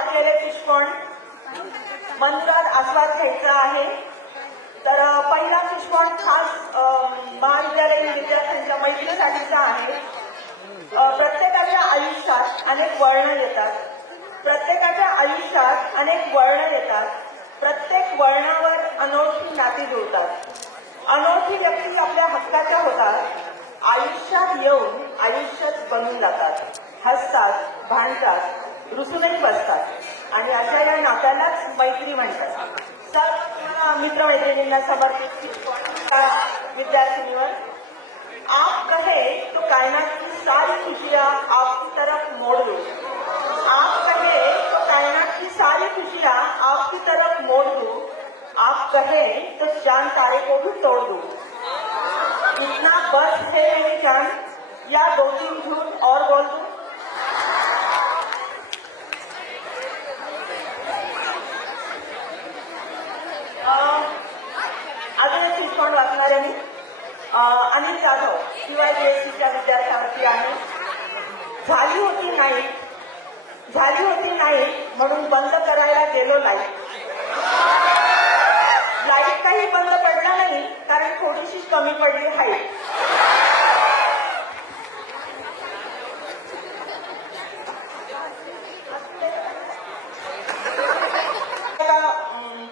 टाकलेले फिशपॉन्ड मंत्रात आस्वाद घ्यायचा आहे। तर पहिला फिशपॉन्ड खास महाविद्यालयीन विद्यार्थ्यांच्या मैत्रीसाठीचा आहे। प्रत्येकाच्या आयुष्यात अनेक वळणं येतात, प्रत्येकाच्या आयुष्यात अनेक वळणं येतात, प्रत्येक वळणावर अनोळखी नाती जुळतात, अनोळखी व्यक्ती आपल्या हक्काच्या होतात, आयुष्यात येऊन आयुष्यात बनून जातात, हसतात, भांडतात, रुसूनही बसतात आणि अशा या नात्यालाच मैत्री म्हणतात। सर्व मित्रमैत्रिणींना समर्पित विद्यार्थिनीवर आप कहे तो कायनात की सारी खुशियां आपकी तरफ मोड़ दूं, आप कहे तो कायनात की सारी खुशियां आपकी तरफ मोड़ दूं, आप कहे तो चांद तारे को भी तोड़ दूं, इतना बस है मेरी जान या दो तीन झूठ और बोल दूं। अजून एक फिशपॉन्ड वाचणार आहे मी। अनिल जाधव TYBSCच्या विद्यार्थ्यावरती आहे। झाली होती नाईट म्हणून बंद करायला गेलो लाईट, लाईट काही बंद पडला नाही कारण थोडीशी कमी पडली हाईट।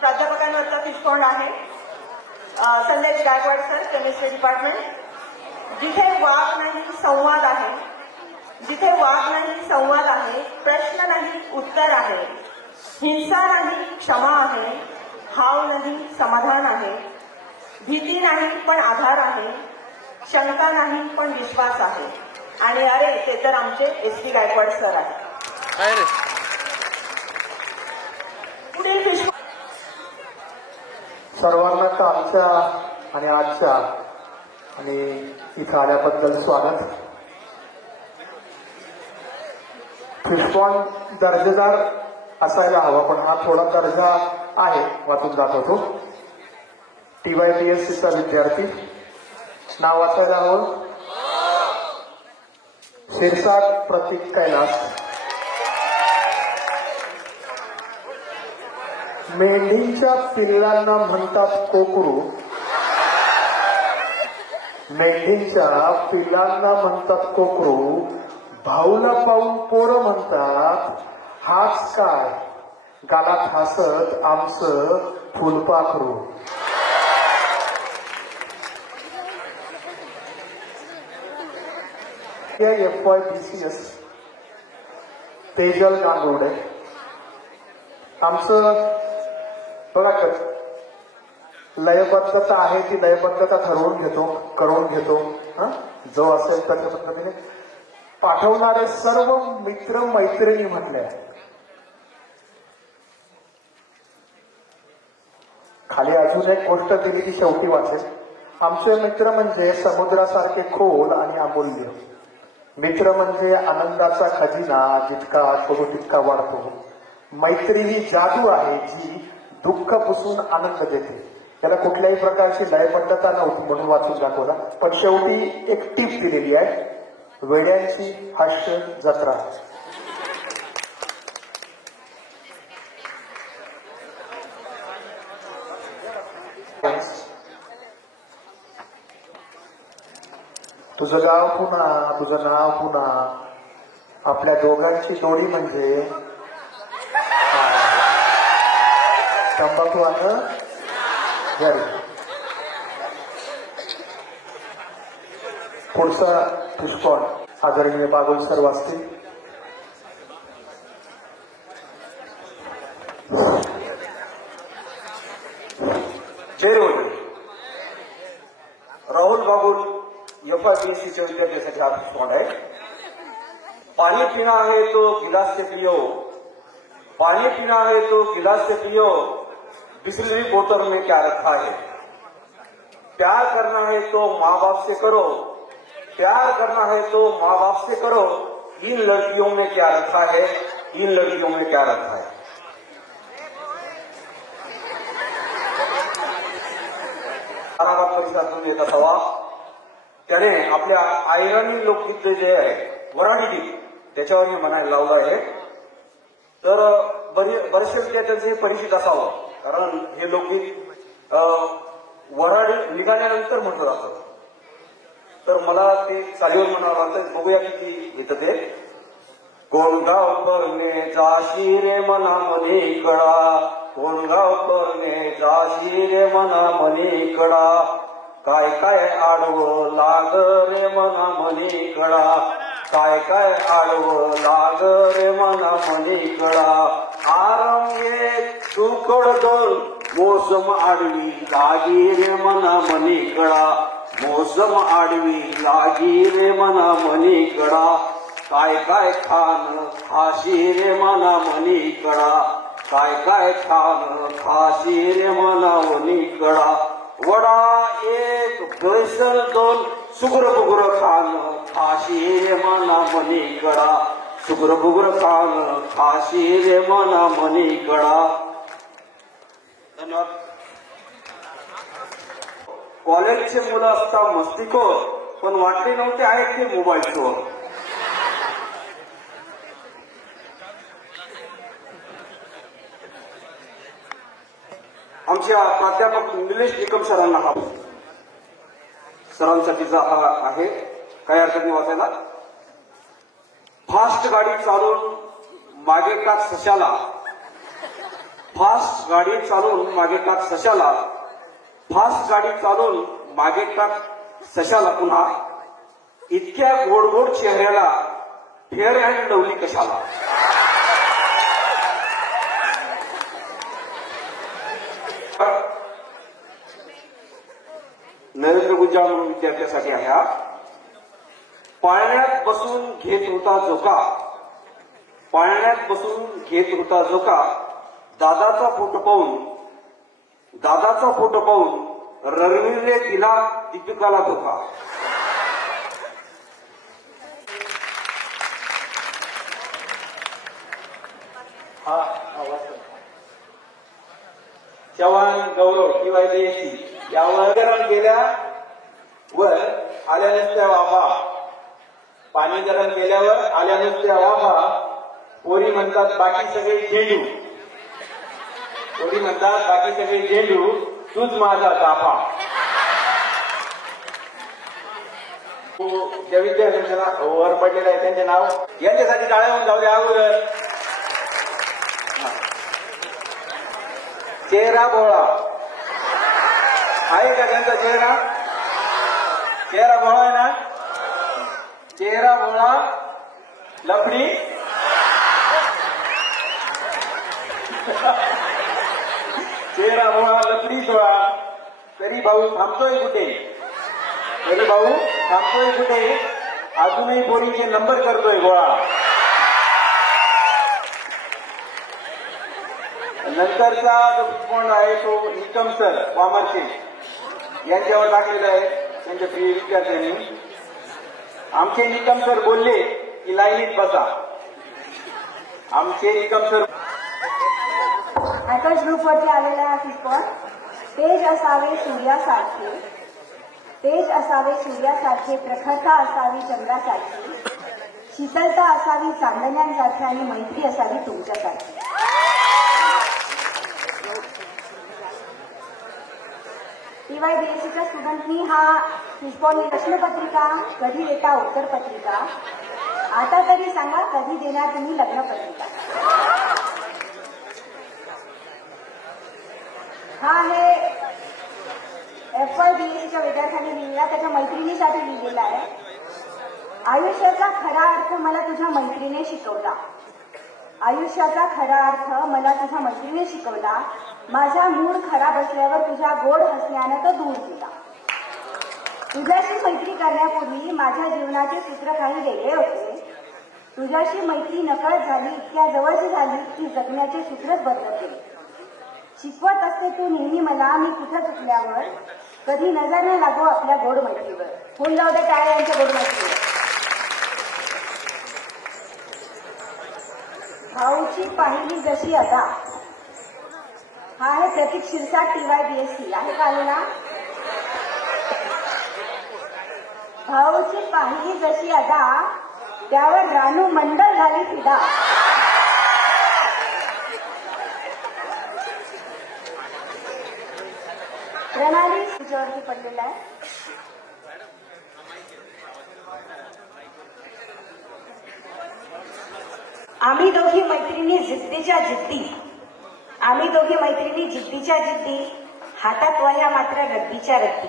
प्राध्यापकांवरचा फिशपॉन्ड आहे। संदेश गायकवाड सर, केमिस्ट्री डिपार्टमेंट। जिथे वाद नाही संवाद आहे, जिथे वाद नाही संवाद आहे, प्रश्न नाही उत्तर आहे, हिंसा नाही क्षमा आहे, हाव नाही समाधान आहे, भीती नाही पण आधार आहे, शंका नाही पण विश्वास आहे आणि अरे ते तर आमचे SP गायकवाड सर आहेत। पुढील फिशपॉन्ड सर्वांना कालच्या आणि आजच्या आणि इथं आल्याबद्दल स्वागत। फिशपॉन्ड दर्जेदार असायला हवा, पण हा थोडा दर्जा आहे, वाचून जात होतो। TYBSCचा विद्यार्थी, नाव वाचायला हवं, शिरसाट प्रतीक कैलास। मेंढींच्या पिल्लांना म्हणतात कोकरू, मेंढींच्या पिल्लांना म्हणतात कोकरू, भाऊला पाहून पोरं म्हणतात हाच काय, गालात हसत आमचं फुलपाखरू। FYBCS तेजल गांगुर्डे आमचं बघा, लयबद्धता आहे ती लयबद्धता ठरवून घेतो, करून घेतो, जो असेल त्या पद्धतीने पाठवणारे सर्व मित्र मैत्रिणी म्हटले। खाली अजून एक गोष्ट दिली ती शेवटी वाचेल। आमचे मित्र म्हणजे समुद्रासारखे खोल आणि अमूल्य, मित्र म्हणजे आनंदाचा खजिना, जितका शोधू तितका वाढतो, मैत्री ही जादू आहे जी दुःख पुसून आनंद देते। त्याला कुठल्याही प्रकारची लयबद्धता नव्हती म्हणून वाचून दाखवला, पण शेवटी एक टीप दिलेली आहे, वेड्यांची हास्य जत्रा। तुझं गाव पुन्हा, तुझं नाव पुन्हा, आपल्या दोघांची जोडी म्हणजे तंबाखू आणं घरी। पुढचा फिशपॉन्ड आदरणीय बागुल सर वाचतील। जय वडील। राहुल बागुल FYBSCच्या विद्यार्थ्यांसाठी हा फिशपॉन्ड आहे। पानी पीना है तो गिलास से पियो, पानी पीना है तो गिलास से पियो, बिसलरी बोतल में क्या रखा है, प्यार करना है तो माँ बाप से करो, प्यार करना है तो माँ बाप से करो, इन लड़कियों में क्या रखा है, इन लड़कियों में क्या रखा है। औरंगाबाद परिसरातून येत असावा, त्याने आपल्या आयरणी लोकगीत जे आहे वराडी गीत त्याच्यावर मी म्हणायला लावलं आहे। तर बरेचसे विद्यार्थ्यांचे परिचित असावं, कारण हे लोकगीत वराड निघाल्यानंतर म्हटलं जातं. तर मला ते चालीवर म्हणावं लागतं. बघूया किती येतं ते. कोण गाव परने जाशी रे मना मनी कडा, कोण गाव परने जाशी रे मना मनी कडा, काय काय आडवं लाग रे मना मनी कडा, काय काय आडवं लाग रे मना मनी कडा, आरम एक सुकड दोन मोसम आडवी लागी रे मना मनी कडा, मोसम आडवी लागी रे मना मनी कडा, काय काय खान खाशी रे मना मनी कडा, काय काय खान खाशी रे मना मनी कडा, वडा एक बैसल दोन सुग्र बुग्र खान खाशी रे मना मनी कडा, सुग्र बुग्र खान खाशी रे मना मनी कडा. धन्यवाद. कॉलेजचे मुलं असता मस्तीखोर, पण वाटले नव्हते आहेत ते मोबाईल चोर. आमच्या प्राध्यापक निलेश निकम सरांना हा सरांसाठीचा हा आहे. काही हरकत नाही वाचायला. फास्ट गाडी चालवून मागे टाक सशाला, फास्ट गाडी चालवून मागे टाक सशाला, फास्ट गाडी चालवून मागे टाक सशाला, पुन्हा इतक्या गोड गोड चेहऱ्याला फेअर हँड लावली कशाला. नरेंद्र गुंजाळ म्हणून विद्यार्थ्यासाठी आहे हा. पाळण्यात बसून घेत होता झोका, पाळण्यात बसून घेत होता झोका, दादाचा फोटो पाहून, दादाचा फोटो पाहून रणवीरने दिला दीपिकाला धोका. हा चव्हाण गौरव किंवा देशी यावर गरम केल्या वर आल्या नसत्या वाफा, पाणी गरम केल्यावर आल्या नसत्या वाफा, पोरी म्हणतात बाकी सगळे झेंडू, पोरी म्हणतात बाकी सगळे झेंडू, तूच माझा ताफा. ज्या विद्यार्थ्यांच्या वर पडलेलं आहे त्यांचे नाव यांच्यासाठी टाळ्या होऊन जाऊ द्या अगोदर. चेहरा भोळा आहे का त्यांचा चेहरा? चेहरा भोळा आहे ना? चेहरा भोळा लफडी चेहरा भोळा लफडी सोळा. तरी भाऊ थांबतोय कुठे? तरी भाऊ थांबतोय कुठे? अजूनही पोरींचे नंबर करतोय गोळा. नंतरचा जो रिस्पॉन्ड आहे तो निकम सर वामरचे यांच्यावर टाकलेला आहे त्यांच्या प्रिय विद्यार्थ्यांनी. आमचे निकम सर बोलले की लाईनीत बसा. आमचे निकम सर आकाश ग्रुपवरती आलेला हा रिस्पॉन्ड. तेज असावे सूर्यासारखे, तेज असावे सूर्यासारखे, प्रखरता असावी चंद्रासारखी, शीतलता असावी चांदण्यांसारखी आणि मैत्री असावी तुमच्यासारखी. TYBSCच्या स्टुडंटनी हा रिस्पॉन्ड प्रश्नपत्रिका कधी देता उत्तरपत्रिका, आता तरी सांगा कधी देणार तुम्ही लग्नपत्रिका. हा आहे FYBSCच्या विद्यार्थ्यांनी लिहिलेला, त्याच्या मैत्रिणीसाठी लिहिलेला आहे. आयुष्याचा खरा अर्थ मला तुझ्या मैत्रीने शिकवला, आयुष्याचा खरा अर्थ मला तुझ्या मैत्रीने शिकवला, माझा मूड खराब असल्यावर तुझ्या गोड हसण्यानं तो दूर केला. तुझ्याशी मैत्री करण्यापूर्वी माझ्या जीवनाचे सूत्र काही वेगळे होते. तुझ्याशी मैत्री नकळत झाली, इतक्या जवळची झाली की जगण्याचे सूत्रच बदलत गेले. शिकवत असते तू नेहमी मला मी कुठं चुकल्यावर, कधी नजर न लागो आपल्या गोड मैत्रीवर. होऊन जाऊ दे टाळ्या यांच्या गोड मैत्रीवर. भाऊची पाहिली जशी अदा. हा आहे प्रतीक शिरसाट TYBSC आहे का आलेला. भाऊची पाहिली जशी अदा, त्यावर रानू मंडल झाली फिदा. तुझ्यावरती पडलेला आहे. आम्ही दोघी मैत्रिणी जिद्दीच्या जिद्दी, आम्ही दोघी मैत्रिणी जिद्दीच्या जिद्दी, हातात वह्या मात्र रद्दीच्या रद्दी.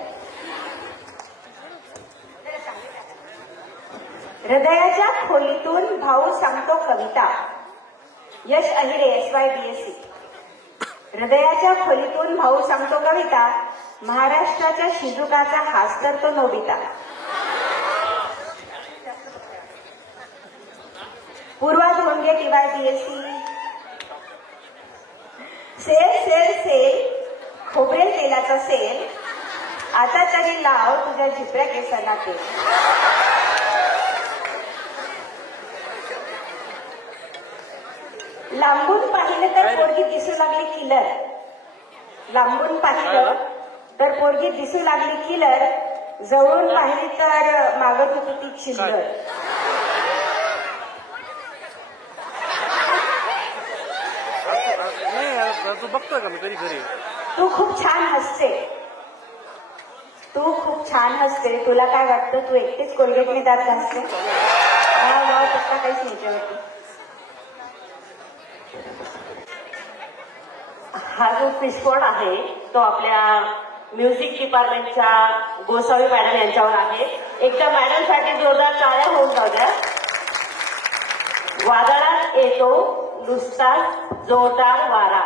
हृदयाच्या खोलीतून भाऊ सांगतो कविता. यश अहिरे, SYBSC. हृदयाच्या खोलीतून भाऊ सांगतो कविता, महाराष्ट्राच्या शिजुकाचा हास करतो नोबिता. पूर्वा धोंगे, TYBSC. सेल सेल सेल, खोबरेल तेलाचा सेल, आता तरी लाव तुझ्या झिपऱ्या केसांना तेल. लांबून पाहिलं तर पोरगी दिसू लागली किलर, लांबून पाहिलं तर पोरगी दिसू लागली किलर, जवळून पाहिली तर मागत होती ती चिल्लर. तू बघतोय का मी कधी घरी? तू खूप छान हसते, तू खूप छान हसते. तुला काय वाटतं तू एकटीच कोलगेटने दात घासते? पत्ता काहीच नाही याच्यावरती. हा जो फिशपॉट आहे तो आपल्या म्युझिक डिपार्टमेंटच्या गोसावी मॅडम यांच्यावर आहे. एकदा मॅडमसाठी जोरदार टाळ्या होऊन जाऊ द्या. वादळात येतो नुसता जोरदार वारा,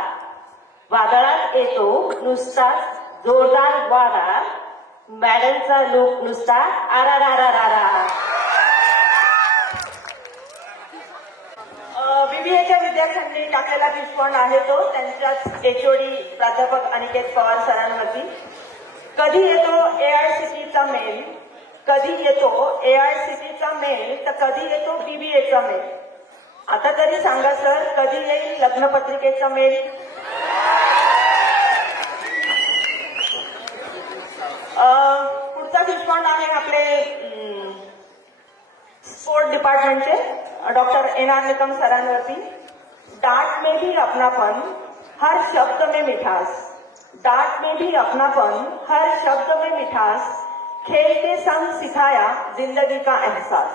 वादळात येतो नुसता जोरदार वारा, मॅडमचा लूक नुसता आरारारारा. बीबीएच्या विद्यार्थ्यांनी टाकलेला फिशपॉट आहे तो त्यांच्याच HOD प्राध्यापक अनिकेत पवार सरांवरती. कधी येतो AICTचा मेल, कधी येतो AICTचा मेल, तर कधी येतो BBAचा मेल. आता तरी सांगा सर, कधी येईल लग्नपत्रिकेचा मेल? पुढचा फिशपॉट आहे आपले स्पोर्ट डिपार्टमेंटचे डॉक्टर NR निकम सरांवरती. डांट में भी अपनापन, हर शब्द में मिठास, डांट में भी अपनापन, हर शब्द में मिठास, खेल के संग सिखाया जिंदगी का एहसास.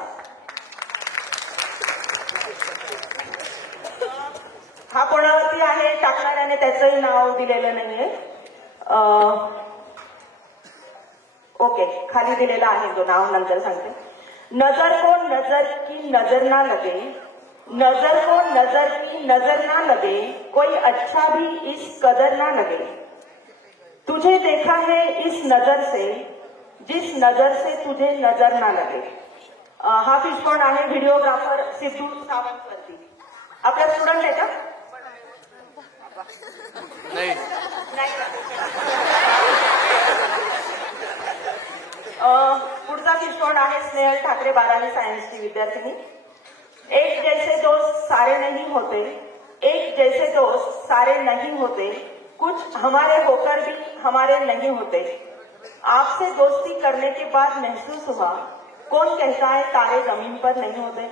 हा कोणावरती आहे टाकणाऱ्याने त्याचंही नाव दिलेलं नाहीये. ओके, खाली दिलेला आहे तो नाव, नंतर सांगते. नजर को नजर की नजर ना लगे, नजर को नजर की नजर ना लगे, कोई अच्छा भी इस कदर ना लगे, तुझे देखा है इस नजर से, जिस नजर से तुझे नजर ना लगे. हा फिशपॉट आहे व्हिडिओग्राफर सिद्धू सावंतवरती. आपल्या स्टुडंट आहे का? नाही. पुढचा फिशपॉट आहे स्नेहल ठाकरे, 12वी सायन्सची विद्यार्थिनी. एक जैसे दोस्त सारे नहीं होते, एक जैसे दोस्त सारे नहीं होते, कुछ हमारे होकर भी हमारे नहीं होते, आपसे दोस्ती करने के बाद महसूस हुआ, कौन कहता है तारे जमीन पर नहीं होते.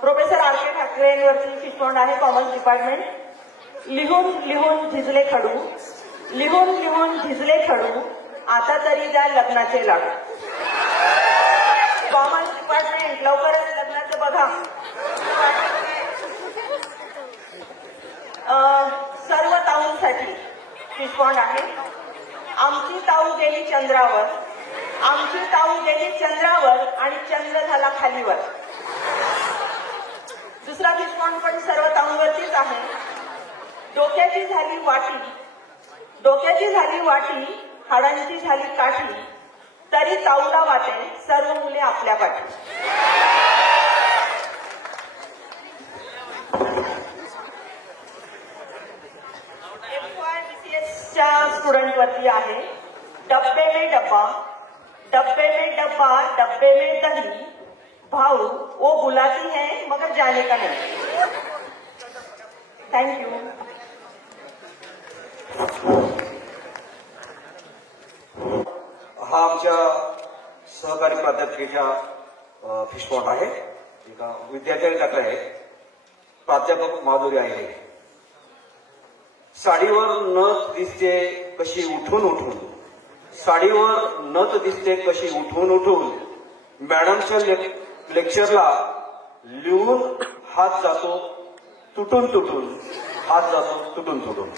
प्रोफेसर RK ठाकरेंवरती फिशपॉट आहे कॉमर्स डिपार्टमेंट. लिहून लिहून झिजले खडू, लिहून लिहून झिजले खडू, आता तरी द्या लग्नाचे लाडू. कॉमर्स डिपार्टमेंट लवकरच लग्नाचं बघा. सर्व ताऊंसाठी फिशपॉट आहे. आमची ताऊ गेली चंद्रावर, आमची ताऊ गेली चंद्रावर आणि चंद्र झाला खालीवर. दुसरा फिशपॉट पण सर्व ताऊंवरतीच आहे. डोक्याची झाली वाटी, डोक्याची झाली वाटी, हाडांची झाली काठी, तरी ताऊला वाटे सर्व मुले आपल्या पाठी. FYBCSच्या स्टुडंटवरती आहे. डब्बे में डब्बा, डब्बे में डब्बा, डब्बे में दही, भाऊ वो बुलाती है मगर जाने का नहीं. थँक्यू. हा आमच्या सहकारी प्राध्यापिकेचा फिशपॉट आहे. एका विद्यार्थ्याने टाकला आहे. प्राध्यापक माधुरी आहे. साडीवर नथ दिसते कशी उठून उठून, साडीवर नथ दिसते कशी उठून उठून, मॅडमच्या लेक्चरला लिहून हात जातो तुटून तुटून, हात जातो तुटून तुटून.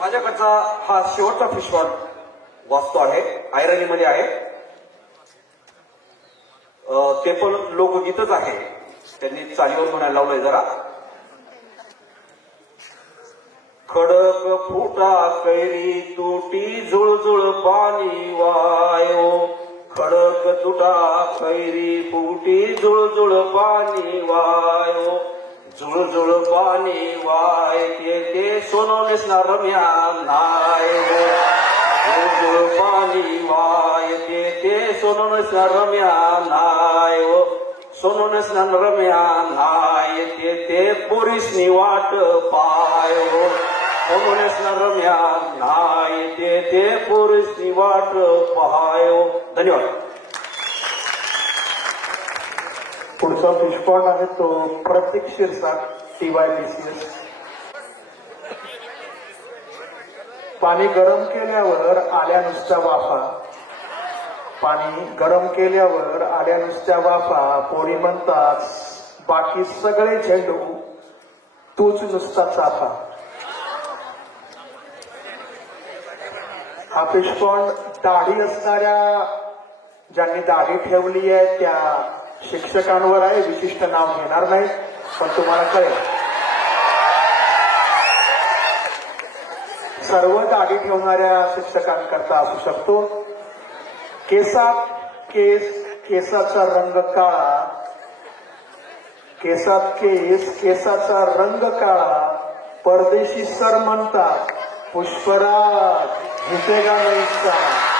माझ्याकडचा हा शेवटचा फिशवॉट वाचतो आहे, आयरनीमध्ये आहे. ते पण लोकगीतच आहे, त्यांनी चालीवर म्हणायला लावलंय जरा. खडक फुटा कैरी तुटी जुळजुळ पाणी वायो, खडक तुटा कैरी फुटी जुळजुळ पाणी वायो, जुळजुळ पाणी वाय ते सोनवलेस ना रम्या नाय, जुळजुळ पाणी वाय ते सोनवलेस ना रम्या नाय, सोनवलेस ना रम्या नाय ते पोरीसनी वाट पाय, सोनवलेस ना रम्या नाय ते पोरीसनी वाट पाय. धन्यवाद. पुढचा फिशपॉट आहे तो प्रतीक शिरसाट, TYPCS. पाणी गरम केल्यावर आल्या नुसत्या वाफा, पाणी गरम केल्यावर आल्या नुसत्या वाफा, पोरी म्हणतात बाकी सगळे झेंडू तूच नुसता चाफा. हा फिशपॉट दाढी असणाऱ्या, ज्यांनी दाढी ठेवली आहे त्या शिक्षकांवर आहे. विशिष्ट नाव घेणार नाही, पण तुम्हाला कळेल. सर्व दाढी ठेवणाऱ्या शिक्षकांकरता असू शकतो. केसात केसाचा रंग काळा, केसात केसाचा रंग काळा, परदेशी सर म्हणतात पुष्पराज झुकेगा नहीं साला.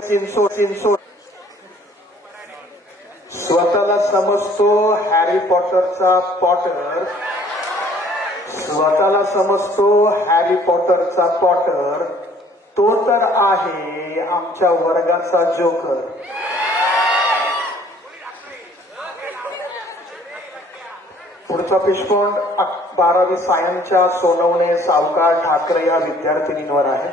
चिंचोड स्वतःला समजतो हॅरी पॉटरचा पॉटर, स्वतःला समजतो हॅरी पॉटरचा पॉटर, तो तर आहे आमच्या वर्गाचा जोकर. पुढचा फिशपॉट 12वी सायन्सच्या सोनवणे सावकार ठाकरे या विद्यार्थिनींवर आहे.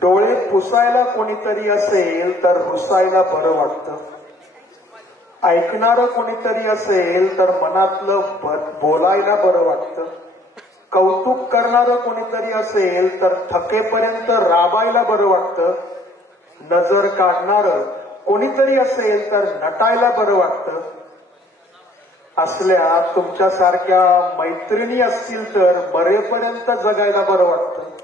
डोळे पुसायला कोणीतरी असेल तर रुसायला बरं वाटतं, ऐकणारं कोणीतरी असेल तर मनातलं बोलायला बरं वाटतं, कौतुक करणारं कोणीतरी असेल तर थकेपर्यंत राबायला बरं वाटतं, नजर काढणारं कोणीतरी असेल तर नटायला बरं वाटतं. असल्या तुमच्यासारख्या मैत्रिणी असतील तर मरेपर्यंत जगायला बरं वाटतं.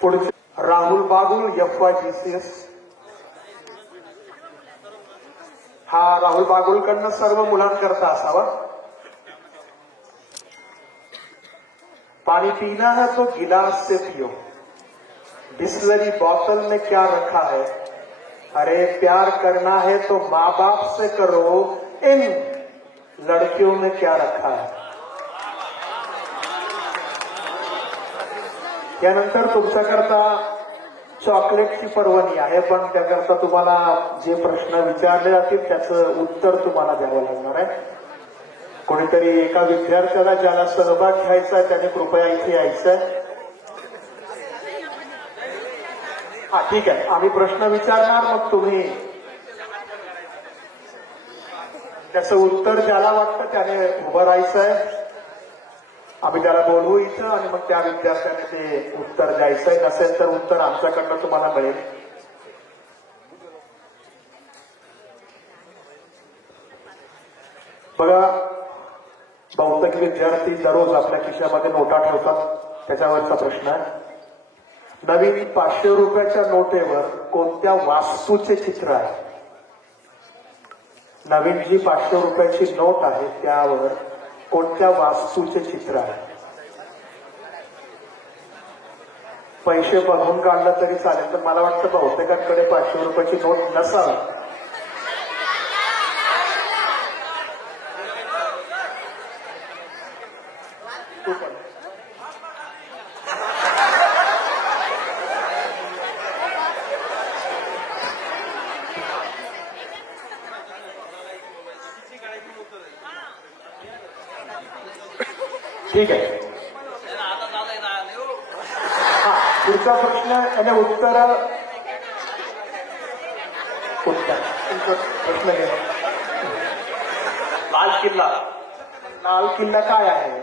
पुढचे राहुल बागुल, FYPCS. हा राहुल बागुलकडनं सर्व मुलांकरता असावा. पानी पीना है तो गिलास से पियो, बिस्लरी बोतल में क्या रखा है, अरे प्यार करना है तो माँ बाप से करो, इन लड़कियों में क्या रखा है. यानंतर तुमच्याकरता चॉकलेटची पर्वणी आहे, पण त्याकरता तुम्हाला जे प्रश्न विचारले जातील त्याचं उत्तर तुम्हाला द्यावं लागणार आहे. कोणीतरी एका विद्यार्थ्याला ज्याला सहभाग घ्यायचा आहे त्याने कृपया इथे यायचंय. हा ठीक आहे, आम्ही प्रश्न विचारणार, मग तुम्ही त्याचं उत्तर ज्याला वाटतं त्याने उभं राहायचंय. आम्ही त्याला बोलवू इथं आणि मग त्या विद्यार्थ्याने ते उत्तर द्यायचंय. नसेल तर उत्तर आमच्याकडनं तुम्हाला मिळेल. बघा, बहुतेक विद्यार्थी दररोज आपल्या खिशामध्ये नोटा ठेवतात. त्याच्यावरचा प्रश्न आहे, नवीन 500 रुपयाच्या नोटेवर कोणत्या वास्तूचे चित्र आहे. नवीन जी 500 रुपयाची नोट आहे त्यावर कोणत्या वास्तूचे चित्र आहे. पैसे बघून काढलं तरी चालेल, तर मला वाटतं बहुतेकांकडे 500 रुपयाची नोट नसावी. ठीक आहे. हा पुढचा प्रश्न याने उत्तर प्रश्न घ्या. लाल किल्ला. लाल किल्ला काय आहे?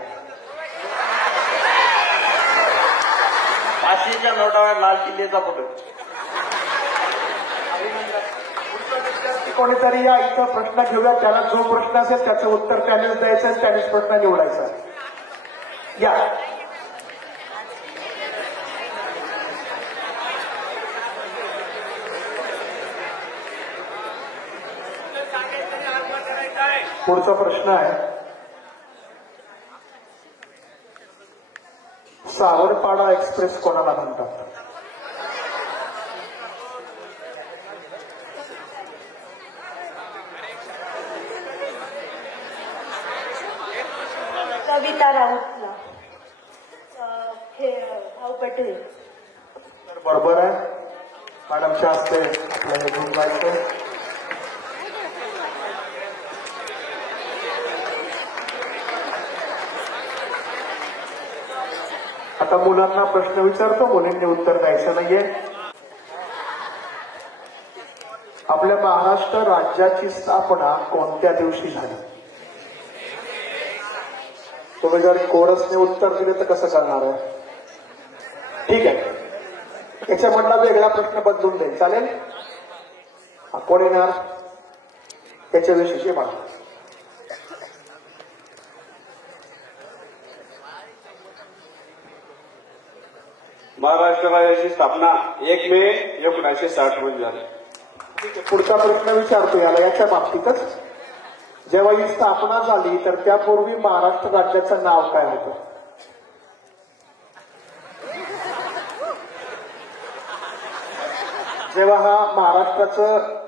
500च्या नोटावर लाल किल्ल्याचा फोटो. कोणीतरी या इथं प्रश्न घेऊया, त्याला जो प्रश्न असेल त्याचं उत्तर त्यानेच द्यायचं आणि त्यानेच प्रश्न निवडायचा. या पुढचा प्रश्न आहे, सावरपाडा एक्सप्रेस कोणाला म्हणतात? कविता राऊतला. भाऊ पटेल. तर बरोबर आहे. मॅडमच्या हस्ते आपल्याला घेऊन जायचं. आता मुलांना प्रश्न विचारतो, मुलींनी उत्तर द्यायचं नाहीये. आपल्या महाराष्ट्र राज्याची स्थापना कोणत्या दिवशी झाली? तुम्ही जर कोरसने उत्तर दिले तर कसं करणार आहे? ठीक आहे, याच्यामधला वेगळा प्रश्न बदलून देईल, चालेल? कोण येणार त्याच्याविषयी मला? महाराष्ट्र राज्याची स्थापना 1 मे 1960 रोजी झाली. ठीक आहे, पुढचा प्रश्न विचारतो याला याच्या बाबतीतच. जेव्हा ही स्थापना झाली तर त्यापूर्वी महाराष्ट्र राज्याचं नाव काय होतं? जेव्हा हा महाराष्ट्राचं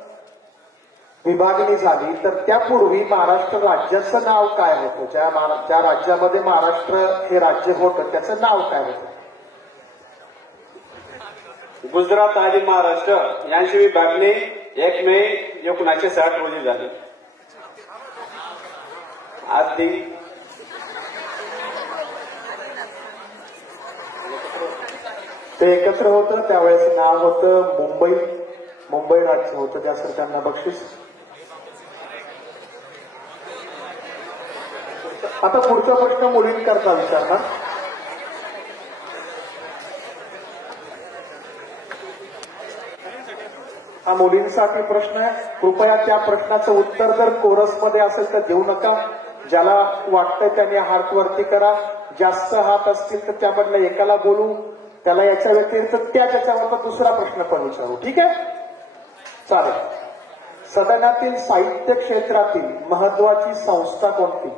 विभागणी झाली तर त्यापूर्वी महाराष्ट्र राज्याचं नाव काय होतं? ज्या राज्यामध्ये महाराष्ट्र हे राज्य होतं त्याचं नाव काय होतं? गुजरात आणि महाराष्ट्र यांची विभागणी 1 मे 1960 रोजी झाली. आधी ते एकत्र होतं, त्यावेळेस नाव होतं मुंबई राज्य होतं. त्यासाठी त्यांना बक्षीस. आता पुढचा प्रश्न मुलींकरता विचारणार. हा मुलींसाठी प्रश्न आहे. कृपया त्या प्रश्नाचं उत्तर जर कोरसमध्ये असेल तर देऊ नका. ज्याला वाटतंय त्याने हात वरती करा. जास्त हात असतील तर त्यामधल्या एकाला बोलू, त्याला याच्या व्यतिरिक्त त्याच्यावर दुसरा प्रश्न पण विचारू. ठीक आहे, चालेल. सदनातील साहित्य क्षेत्रातील महत्वाची संस्था कोणती?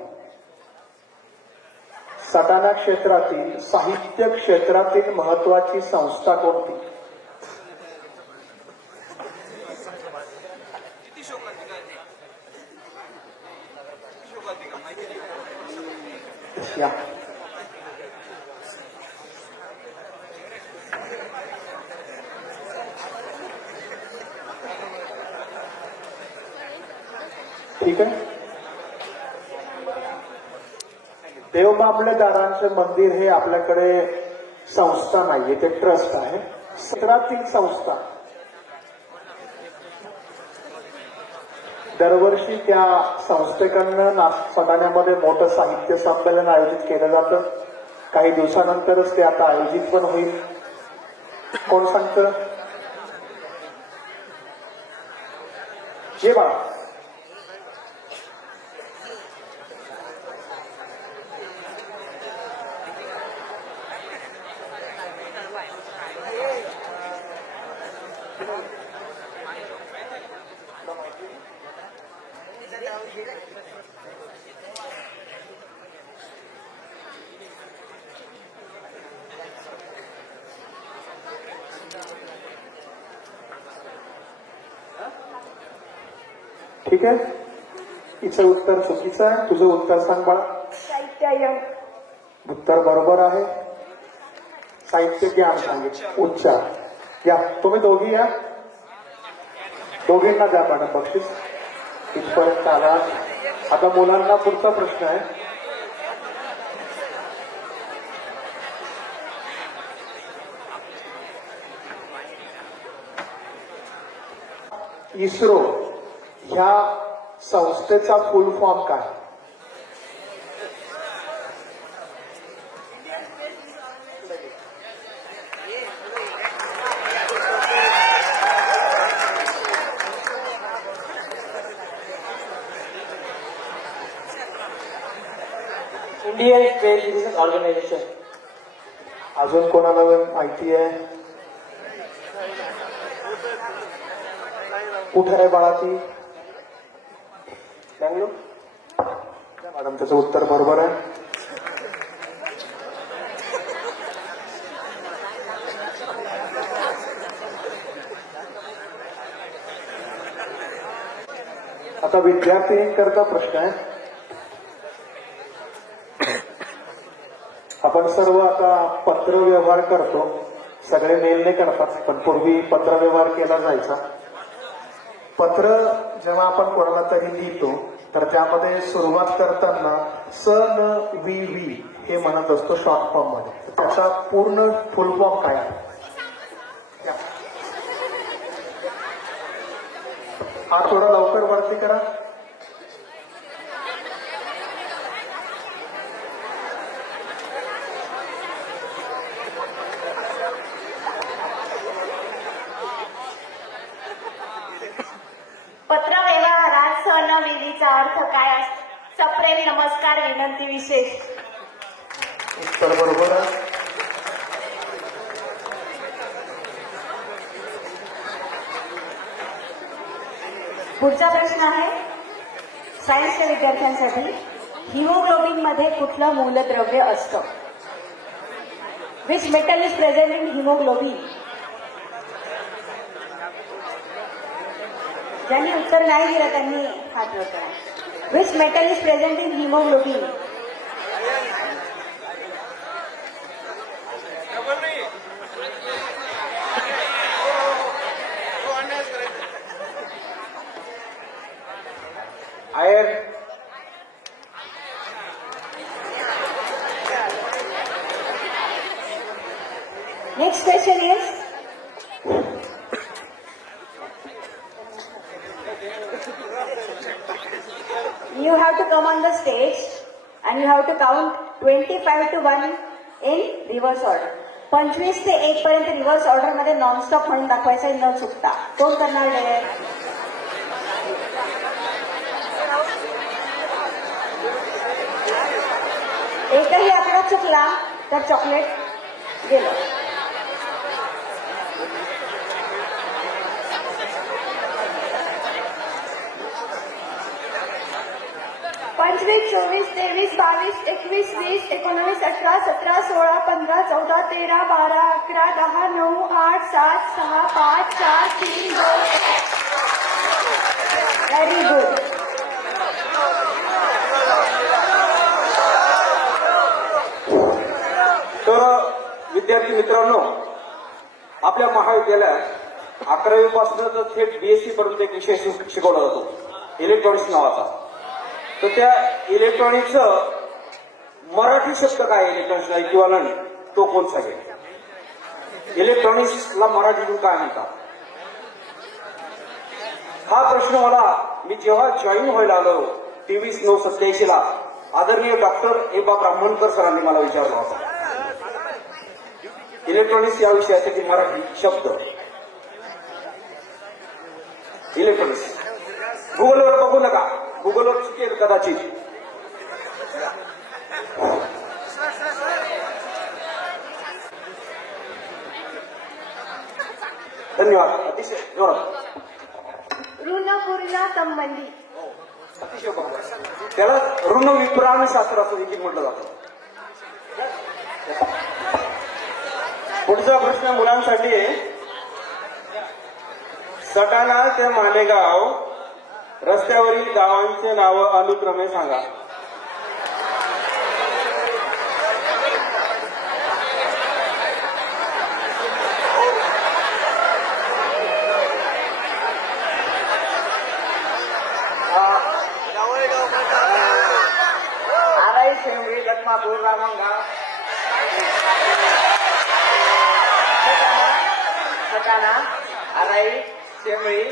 सदाना क्षेत्रातील साहित्य क्षेत्रातील महत्वाची संस्था कोणती? या ठीक आहे. देवमामलेदारांचं मंदिर हे आपल्याकडे संस्था नाहीये, ते ट्रस्ट आहे. क्षेत्रातील संस्था दरवर्षी त्या संस्थेकडनं सदाण्यामध्ये मोठं साहित्य संमेलन आयोजित केलं जातं. काही दिवसानंतरच ते आता आयोजित पण होईल. कोण सांगतं? जे बा ठीक आहे. हिचं उत्तर चुकीचं आहे. तुझं उत्तर सांग बाळा. साहित्यायन. उत्तर बरोबर आहे. साहित्य ज्ञान सांगितलं. उच्चार. या तुम्ही दोघी या, दोघींना द्या मॅडम बक्षीस. इथपर्यंत आला. आता मुलांना पुढचा प्रश्न आहे. इस्रो ह्या संस्थेचा फुल फॉर्म काय? Indian space research organisation. अजून कोणाला माहिती आहे? कुठे आहे बाळा ती? बँगलोर. मॅडम त्याचं उत्तर बरोबर आहे. आता विद्यार्थ्यांकरता प्रश्न आहे. आपण सर्व आता पत्र व्यवहार करतो, सगळे मेलने करतात, पण पूर्वी पत्र व्यवहार केला जायचा. पत्र जेव्हा आपण कोणाला तरी लिहितो तर त्यामध्ये सुरुवात करताना स न वी वी हे म्हणत असतो शॉर्ट फॉर्म मध्ये. त्याचा पूर्ण फुल फॉर्म काय आहे? हा थोडा लवकर वरती करा. पत्र व्यवहारात सणविधीचा अर्थ काय असतो? सप्रेम, नमस्कार, विनंती, विशेष. उत्तर बरोबर आहे. पुढचा प्रश्न आहे सायन्सच्या विद्यार्थ्यांसाठी. हिमोग्लोबिन मध्ये कुठलं मूलद्रव्य असतं? Which metal is present in haemoglobin? ज्यांनी उत्तर नाही दिलं त्यांनी हात वर करा. Which metal is present in haemoglobin? Iron. Next question is, you have to come on the stage and you have to count 25 to 1 in reverse order. 25 ते 1 पर्यंत रिव्हर्स ऑर्डर मध्ये नॉनस्टॉप म्हणून दाखवायचं न चुकता. कोण करणार आहे? एकही आकडा चुकला तर चॉकलेट गेलं. 25, 24, 23, 22, 21, 20, 19, 18, 17, 16, 15, 14, 13, 12, 11, 10, 9, 8, 7, 6, 5, 4, 3, 2. Very good. तर विद्यार्थी मित्रांनो, आपल्या महाविद्यालयात 11वी पासून तर थेट बीएससी पर्यंत एक विषय शिकवला जातो, इलेक्ट्रॉनिक्स नावाचा. तर त्या इलेक्ट्रॉनिक्सचं मराठी शब्द काय? इलेक्ट्रॉनिक्सला इक्विव्हॅलंट तो कोण सांगेल? इलेक्ट्रॉनिक्सला मराठीतून काय म्हणतात? हा प्रश्न मला मी जेव्हा जॉईन व्हायला आलो 23/9/87 ला आदरणीय डॉक्टर एबा ब्राह्मणकर सरांनी मला विचारला होता. इलेक्ट्रॉनिक्स या विषयासाठी मराठी शब्द इलेक्ट्रॉनिक्स. गुगलवर बघू नका, गुगलवर चुकेल कदाचित. धन्यवाद. अतिशय जोरात. ऋणपूर्ण संबंधी. अतिशय बरोबर. त्याला ऋण विप्राण शास्त्र असं देखील म्हटलं जातं. पुढचा प्रश्न मुलांसाठी आहे. सटाणा ते मालेगाव रस्त्यावरील गावांचे नाव अनुक्रमे सांगा. आराई, शेंबरी, लखमापूर, रामंगाव. सटाणा, आराई, शेंबरी,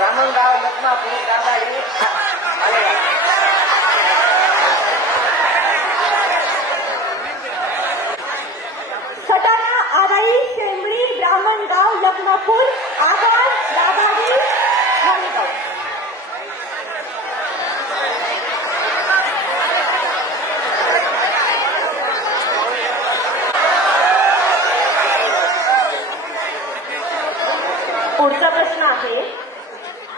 ब्राह्मणगाव लखमापूर दादाई मालेगाव. सटाणा आदाई शेंबळी ब्राह्मणगाव लखमापूर आगार दाभाडी मालेगाव. पुढचा प्रश्न आहे,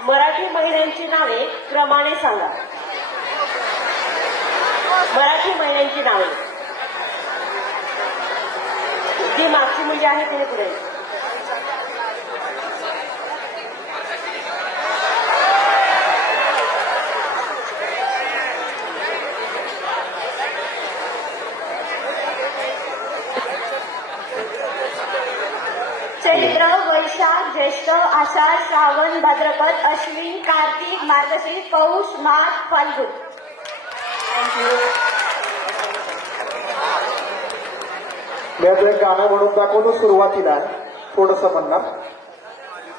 मराठी महिन्यांची नावे क्रमाने सांगा. मराठी महिन्यांची नावे. जी मागची मुली आहे तिने पुढे. चैत्र वैशाख ज्येष्ठ आषाढ श्रावण भाद्रपद अश्विन कार्तिक मार्गशीर्ष पौष माघ फाल्गुन. मी आता एक गाणं म्हणून दाखवतो सुरुवातीला, थोडस म्हणणार.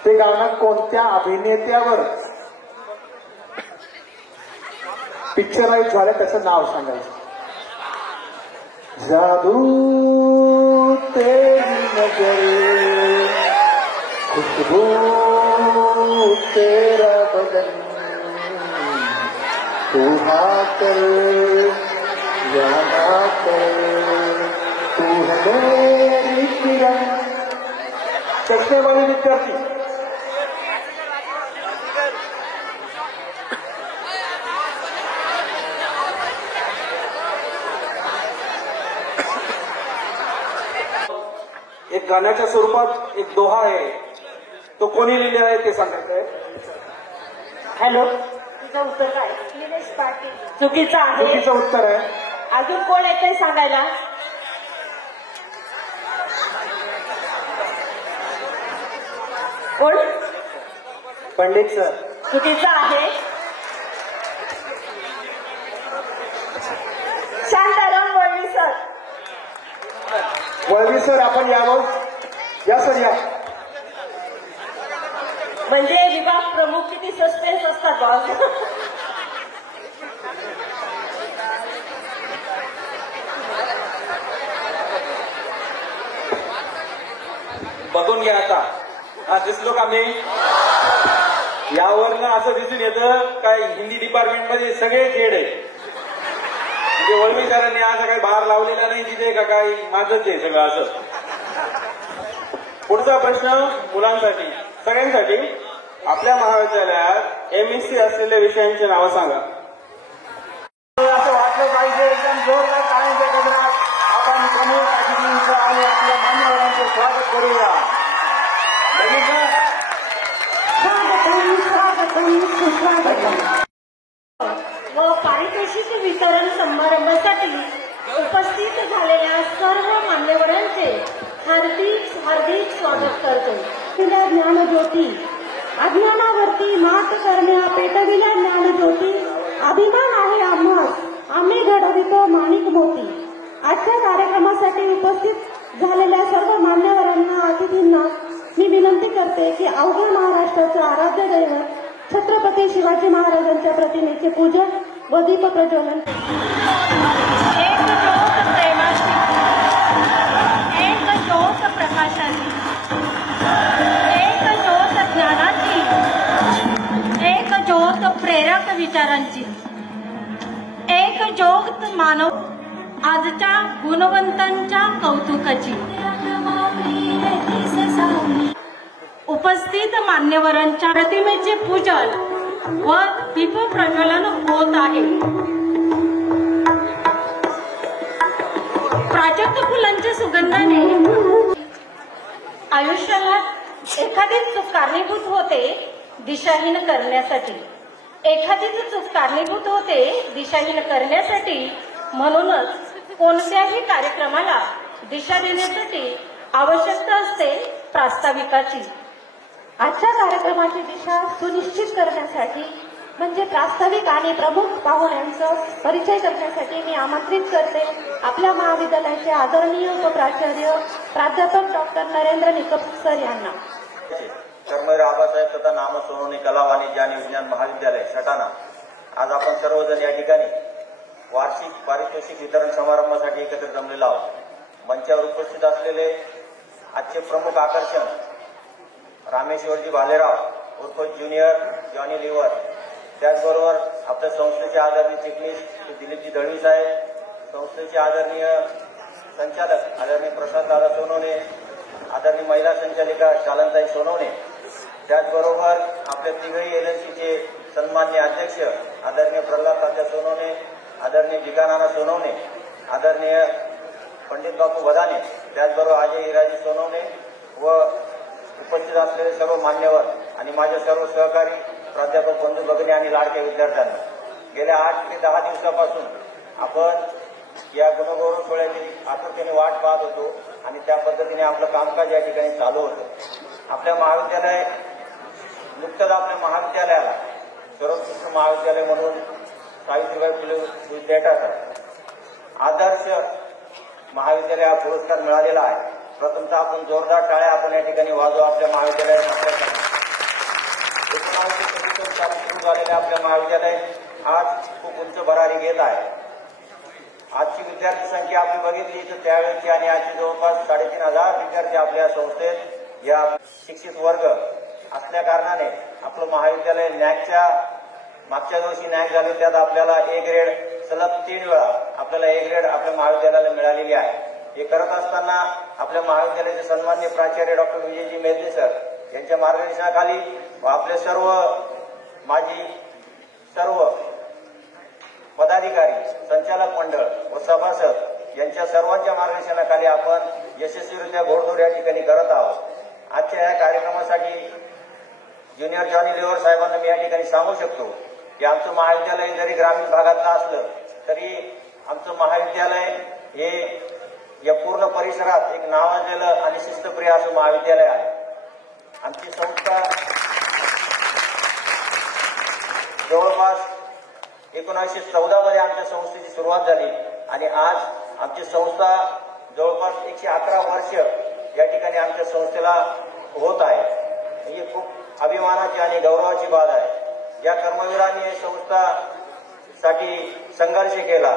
ते गाणं कोणत्या अभिनेत्यावर पिक्चराईज झालं त्याचं नाव सांगायचं. जादू तेरी नजर, खुशबू तेरा बदन, तू आकर याद आकर, तू है मेरी किरण. चष्मेवाले विद्यार्थी. एक गाण्याच्या स्वरूपात एक दोहा आहे, तो कोणी लिहिले आहे ते सांगायचं आहे. हॅलो, तुझं उत्तर काय? निलेश पाटील. चुकीचं आहे. चुकीचं उत्तर आहे. अजून कोण येतंय सांगायला? कोण? पंडित सर. चुकीचं आहे. शांताराम वळवी सर. वळवी सर, आपण यावं. या सर, या. म्हणजे विभाग प्रमुख किती सस्पेन्स असतात बॉस. बघून घ्या आता. हा, दिसलो का मी? यावरनं असं दिसून येतं काय हिंदी डिपार्टमेंट मध्ये सगळे खेळ आहे. म्हणजे वळवी सरांनी असं काही बाहेर लावलेला नाही तिथे का काही माझंच आहे सगळं असं. पुढचा प्रश्न मुलांसाठी सगळ्यांसाठी. आपल्या महाविद्यालयात MSc असलेल्या विषयांची नावं सांगा. असं वाटलं पाहिजे एकदम जोरदार टाळ्यांच्या गजरात आपण प्रमुख अतिथींचं आणि आपल्या मान्यवरांचं स्वागत करूया. बघितलं? स्वागतम स्वागतम सुस्वागतम. व पारितोषिक वितरण समारंभासाठी उपस्थित झालेल्या सर्व मान्यवरांचे हार्दिक हार्दिक स्वागत करतो. तिला ज्ञानज्योती. अज्ञानावरती मात करण्या पेटविल्या ज्ञानज्योती. अभिमान आहे आम्हास, आम्ही घडवितो माणिक मोती. आजच्या कार्यक्रमासाठी उपस्थित झालेल्या सर्व मान्यवरांना अतिथींना मी विनंती करते की अवघ्या महाराष्ट्राचं आराध्य दैवत छत्रपती शिवाजी महाराजांच्या प्रतिमेचे पूजन व दीप प्रज्वलन. एक ज्योत प्रेमाची, एक ज्योत प्रकाशाची, एक ज्योत ज्ञानाची, एक ज्योत प्रेरक विचारांची, एक ज्योत मानव आजच्या गुणवंतांच्या कौतुकाची. उपस्थित मान्यवरांच्या प्रतिमेचे पूजन व दीप प्रज्वलन होत आहे. प्राजक्त फुलांच्या सुगंधाने आयुष्याला एखादीच चूक कारणीभूत होते दिशाहीन करण्यासाठी. एखादीच चूक कारणीभूत होते दिशाहीन करण्यासाठी. म्हणूनच कोणत्याही कार्यक्रमाला दिशा देण्यासाठी आवश्यकता असते प्रास्ताविकाची. आजच्या कार्यक्रमाची दिशा सुनिश्चित करण्यासाठी म्हणजे प्रास्ताविक आणि प्रमुख पाहुण्यांचा परिचय करण्यासाठी मी आमंत्रित करते आपल्या महाविद्यालयाचे आदरणीय उपप्राचार्य प्राध्यापक डॉक्टर नरेंद्र निकम सर यांना. कर्मवीर आबासाहेब तथा नाम सोनवणे कला वाणिज्य आणि विज्ञान महाविद्यालय सटाणा आज आपण सर्वजण या ठिकाणी वार्षिक पारितोषिक वितरण समारंभासाठी एकत्र जमलेलो आहोत। मंचावर उपस्थित असलेले आजचे प्रमुख आकर्षण रामेश्वरजी भालेराव उर्फ ज्युनियर जॉनी लिव्हर, त्याचबरोबर आपल्या संस्थेचे आदरणीय चिटणीस दिलीपजी दळवी साहेब, संस्थेचे आदरणीय संचालक आदरणीय प्रसाद दादा सोनवणे, आदरणीय महिला संचालिका शालनताई सोनवणे, त्याचबरोबर आपल्या तिघही एलएनसीचे सन्माननीय अध्यक्ष आदरणीय प्रल्हाद तात्या सोनवणे, आदरणीय भिकानाना सोनवणे, आदरणीय पंडित बापू बदाने, त्याचबरोबर अजय हिराजी सोनवणे व उपस्थित असलेले सर्व मान्यवर आणि माझे सर्व सहकारी प्राध्यापक बंधू भगिनी आणि लाडक्या विद्यार्थ्यांना, गेल्या 8 ते 10 दिवसापासून आपण या गुणगौरव सोहळ्याची आतुरतेने वाट पाहत होतो आणि त्या पद्धतीने आपलं कामकाज या ठिकाणी चालू होतं। आपल्या महाविद्यालय नुकतंच आपल्या महाविद्यालयाला सर्वोत्कृष्ट महाविद्यालय म्हणून सावित्रीबाई फुले विद्यापीठाचा आदर्श महाविद्यालय हा पुरस्कार मिळालेला आहे। प्रथमतः आपण जोरदार टाळ्या आपण या ठिकाणी वाजवू आपल्या महाविद्यालयात। 1977 साली सुरू झालेल्या आपल्या महाविद्यालय आज खूप उंच भरारी घेत आहे। आजची विद्यार्थी संख्या आपण बघितली तर त्यावेळेची आणि आजची जवळपास 3500 विद्यार्थी आपल्या संस्थेत या शिक्षित वर्ग असल्या कारणाने आपलं महाविद्यालय नॅकच्या मागच्या वर्षी नॅक झाले त्यात आपल्याला ए ग्रेड सलग 3 वेळा आपल्याला ए ग्रेड आपल्या महाविद्यालयाला मिळालेली आहे। हे करत असताना आपल्या महाविद्यालयाचे सन्माननीय प्राचार्य डॉक्टर विजयजी मेहते सर यांच्या मार्गदर्शनाखाली व आपले सर्व माजी सर्व पदाधिकारी, संचालक मंडळ व सभासद यांच्या सर्वांच्या मार्गदर्शनाखाली आपण यशस्वीरित्या घोडदौड या ठिकाणी करत आहोत। आजच्या या कार्यक्रमासाठी ज्युनियर जॉनी लिव्हर साहेबांना मी या ठिकाणी सांगू शकतो की आमचं महाविद्यालय जरी ग्रामीण भागातलं असलं तरी आमचं महाविद्यालय हे या पूर्ण परिसरात एक नावाजलेलं आणि शिस्तप्रिय असं महाविद्यालय आहे। आमची संस्था जवळपास 1914 मध्ये आमच्या संस्थेची सुरुवात झाली आणि आज आमची संस्था जवळपास 111 वर्ष या ठिकाणी आमच्या संस्थेला होत आहे। ही खूप अभिमानाची आणि गौरवाची बाब आहे। ज्या कर्मवीरांनी संस्थासाठी संघर्ष केला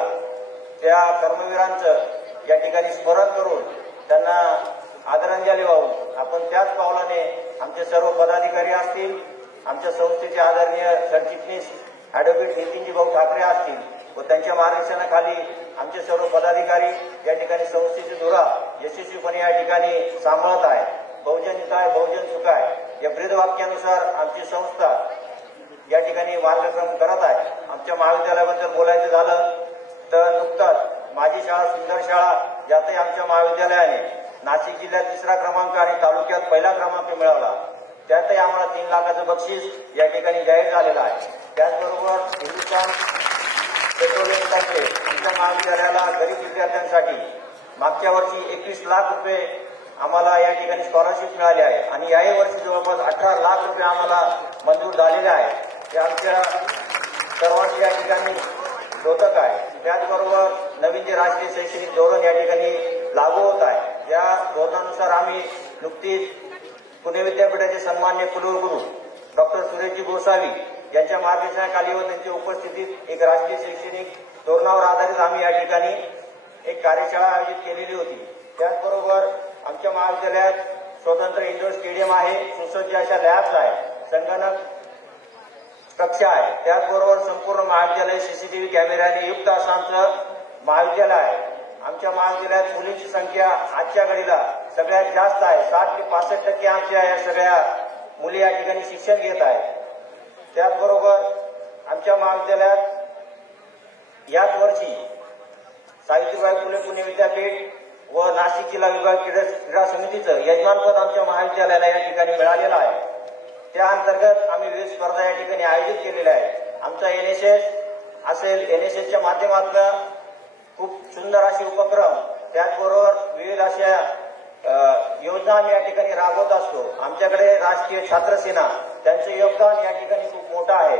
त्या कर्मवीरांचं या ठिकाणी स्मरण करून त्यांना आदरांजली वाहून आपण त्याच पावलाने आमचे सर्व पदाधिकारी असतील, आमच्या संस्थेचे आदरणीय सरचिटणीस ॲडव्होकेट नितीनजी भाऊ ठाकरे असतील व त्यांच्या मार्गदर्शनाखाली आमचे सर्व पदाधिकारी या ठिकाणी संस्थेची धुरा यशस्वीपणे या ठिकाणी सांभाळत आहे। बहुजन हिताय बहुजन सुखाय या ब्रीदवाक्यानुसार आमची संस्था या ठिकाणी मार्गक्रम करत आहे। आमच्या महाविद्यालयाबद्दल बोलायचं झालं तर नुकताच माझी शाळा सुंदर शाळा यातही आमच्या महाविद्यालयाने नाशिक जिल्ह्यात 3रा क्रमांक आणि तालुक्यात 1ला क्रमांक मिळवला। त्यातही आम्हाला 3 लाखाचं बक्षीस या ठिकाणी जाहीर झालेलं आहे। त्याचबरोबर हिंदुस्थान पेट्रोलियमतर्फे आमच्या महाविद्यालयाला गरीब विद्यार्थ्यांसाठी मागच्या वर्षी 21 लाख रुपये आम्हाला या ठिकाणी स्कॉलरशिप मिळाली आहे आणि याही वर्षी जवळपास 18 लाख रुपये आम्हाला मंजूर झालेले आहे। ते आमच्या सर्वांची या ठिकाणी द्योतक आहे। त्याचबरोबर नवीन जे राष्ट्रीय शैक्षणिक धोरण या ठिकाणी लागू होत आहे या धोरणानुसार आम्ही नुकतीच पुणे विद्यापीठाचे सन्माननीय कुलगुरू डॉक्टर सुरेशजी गोसावी यांच्या मार्गदर्शनाखाली व त्यांच्या उपस्थितीत एक राष्ट्रीय शैक्षणिक धोरणावर आधारित आम्ही या ठिकाणी एक कार्यशाळा आयोजित केलेली होती। त्याचबरोबर आमच्या महाविद्यालयात स्वतंत्र इंडोर स्टेडियम आहे, सुसज्ज अशा लॅब्स आहेत, संगणक कक्षा आहे। त्याचबरोबर संपूर्ण महाविद्यालय सीसीटीव्ही कॅमेऱ्याने युक्त असं आमचं महाविद्यालय आहे। आमच्या महाविद्यालयात मुलींची संख्या आजच्या घडीला सगळ्यात जास्त आहे। 60 ते 65% आमच्या या सगळ्या मुली या ठिकाणी शिक्षण घेत आहेत। त्याचबरोबर आमच्या महाविद्यालयात याच वर्षी सावित्रीबाई फुले पुणे विद्यापीठ व नाशिक जिल्हा विभाग क्रीडा समितीचं यजमानपद आमच्या महाविद्यालयाला या ठिकाणी मिळालेलं आहे। त्या अंतर्गत आम्ही विविध स्पर्धा या ठिकाणी आयोजित केलेल्या आहेत। आमचा एनएसएस असेल, एनएसएसच्या माध्यमातून खूप सुंदर असे उपक्रम त्याचबरोबर विविध अशा योजना आम्ही या ठिकाणी राबवत असतो। आमच्याकडे राष्ट्रीय छात्र सेना त्यांचं योगदान या ठिकाणी खूप मोठं आहे।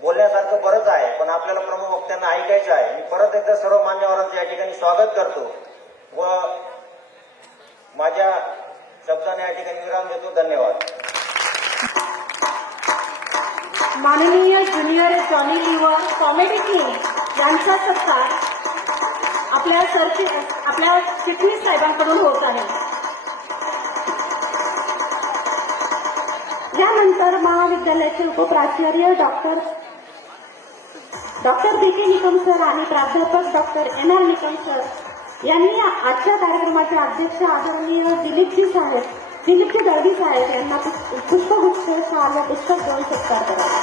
बोलण्यासारखं बरंच आहे पण आपल्याला प्रमुख वक्त्यांना ऐकायचं आहे। मी परत एकदा सर्व मान्यवरांचं या ठिकाणी स्वागत करतो व माझ्या शब्दाने या ठिकाणी विराम देतो। धन्यवाद। माननीय junior Johnny Lever comedy king यांचा सत्कार आपल्या चिटणीस साहेबांकडून होत आहे. यानंतर महाविद्यालयाचे उपप्राचार्य doctor B K Nikam sir आणि प्राध्यापक doctor N R Nikam sir यांनी आजच्या कार्यक्रमाचे अध्यक्ष आदरणीय दिलीपजी दळवी साहेब यांना पुष्पगुच्छ शाल व पुस्तक देऊन सत्कार करावा.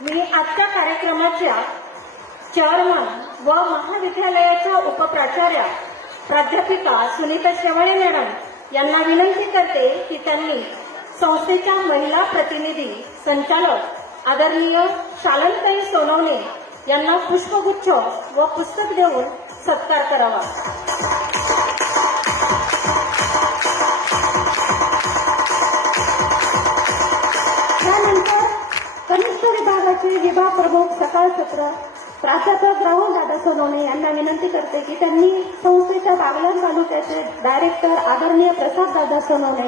मी आजच्या कार्यक्रमाच्या चेअरमन व महाविद्यालयाच्या उपप्राचार्या प्राध्यापिका सुनीता शेवाळे मॅडम यांना विनंती करते की त्यांनी संस्थेच्या महिला प्रतिनिधी संचालक आदरणीय शालनताई सोनवणे यांना पुष्पगुच्छ व पुस्तक देऊन सत्कार करावा. त्यानंतर कनिष्ठ विभागाचे विभाग प्रमुख सकाळ सत्र प्राध्यापक राहुल दादा सोनवणे यांना विनंती करते की त्यांनी संस्थेच्या बागलाण तालुक्याचे डायरेक्टर आदरणीय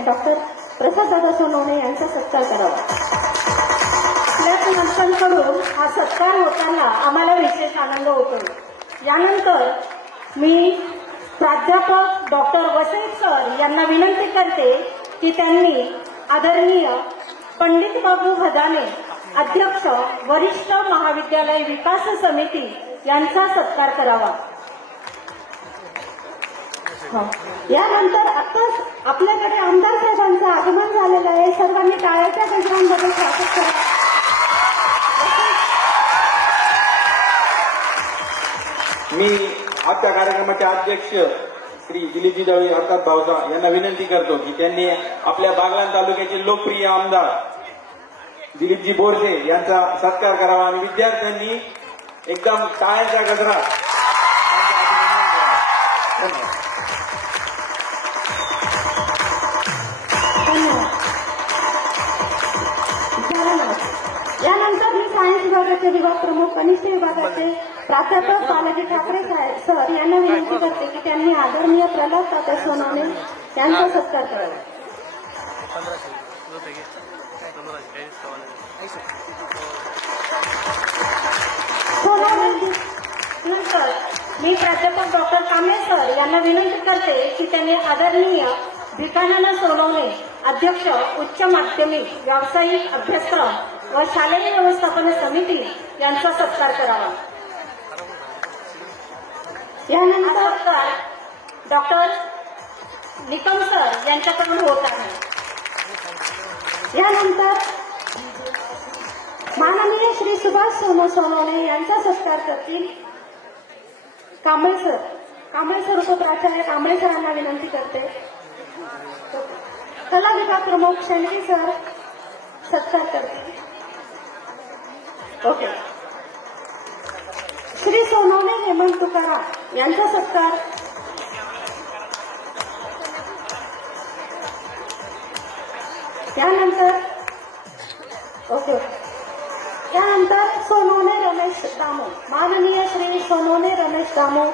डॉक्टर प्रसाद दादा सोनवणे यांचा सत्कार करावा. आपल्या संस्थांकडून हा सत्कार होताना आम्हाला विशेष आनंद होतो. यानंतर मी प्राध्यापक डॉक्टर वसईत सर यांना विनंती करते की त्यांनी आदरणीय पंडित बाबू हदाने अध्यक्ष वरिष्ठ महाविद्यालय विकास समिती यांचा सत्कार करावा. यानंतर आताच आपल्याकडे आमदार साहेबांचं आगमन झालेलं आहे. सर्वांनी टाळ्याच्या गजरांमध्ये स्वागत करा. मी आजच्या कार्यक्रमाचे अध्यक्ष श्री दिलीपजी दळवी अर्थात भाऊसा यांना विनंती करतो की त्यांनी आपल्या बागलाण तालुक्याचे लोकप्रिय आमदार दिलीपजी बोरसे यांचा सत्कार करावा आणि विद्यार्थ्यांनी एकदम टाळ्यांच्या गजरात यानंतर मी सायन्स विभागाचे विभाग प्रमुख कनिष्ठ विभागाचे प्राध्यापक बालाजी ठाकरे सर यांना विनंती करते की त्यांनी आदरणीय प्रल्हाद तात्या सोनवणे यांचा सत्कार करावा. नंतर मी प्राध्यापक डॉक्टर कांबळे सर यांना विनंती करते की त्यांनी आदरणीय भिकानंद सोनवणे अध्यक्ष उच्च माध्यमिक व्यावसायिक अभ्यासक्रम व शालेय व्यवस्थापन समिती यांचा सत्कार करावा. यानंतर डॉक्टर निकम सर यांच्याकडून होत आहे. यानंतर माननीय श्री सुभाष सोनवणे यांचा सत्कार करतील कांबळे सर उपप्राचार्य कांबळे सरांना विनंती करते. कला विभाग प्रमुख शेंडके सर सत्कार करतील. ओके. श्री सोनवणे हेमंत तुकाराम यांचा सत्कार त्यानंतर सोनवणे रमेश दामो माननीय श्री सोनवणे रमेश दामो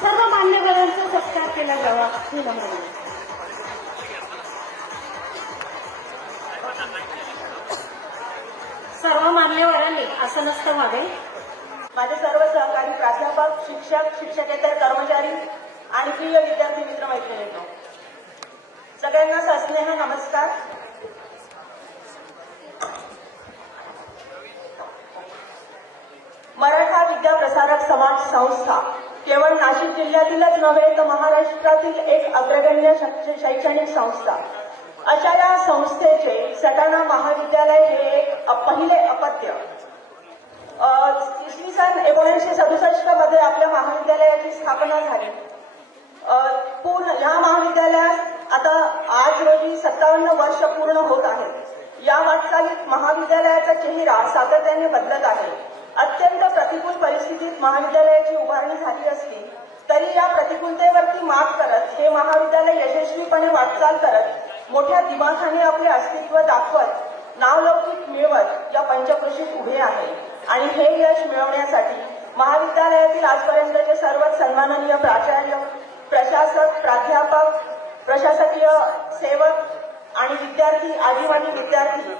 सर्व मान्यवरांचा सत्कार केला जावा ही नम्र. सर्व मान्यवरांनी आसनस्थ व्हावे. माझे सर्व सहकारी प्राध्यापक शिक्षक शिक्षकेतर कर्मचारी आणि प्रिय विद्यार्थी मित्र मैत्रिणींनो, सगळ्यांना सस्नेह नमस्कार. मराठा विद्या प्रसारक समाज संस्था केवळ नाशिक जिल्ह्यातीलच नव्हे तर महाराष्ट्रातील एक अग्रगण्य शैक्षणिक संस्था. अशा या संस्थेचे सटाणा महाविद्यालय हे एक पहिले अपत्य. इसवी सन 1967 मध्ये आपल्या महाविद्यालयाची स्थापना झाली. या महाविद्यालयात आता आज रोजी 57 वर्ष पूर्ण होत आहेत. या वाटचालीत महाविद्यालयाचा चेहरा सातत्याने बदलत आहे. अत्यंत प्रतिकूल परिस्थितीत महाविद्यालयाची उभारणी झाली असली तरी या प्रतिकूलतेवरती मात करत हे महाविद्यालय यशस्वीपणे वाटचाल करत मोठ्या दिमाखाने आपले अस्तित्व दाखवत नावलौकिक मिळवत या पंचक्रोशीत उभे आहे आणि हे यश मिळवण्यासाठी महाविद्यालयातील आजपर्यंतचे सर्वच सन्माननीय प्राचार्य, प्रशासक, प्राध्यापक, प्रशासकीय सेवक आणि विद्यार्थी, आदिवासी विद्यार्थी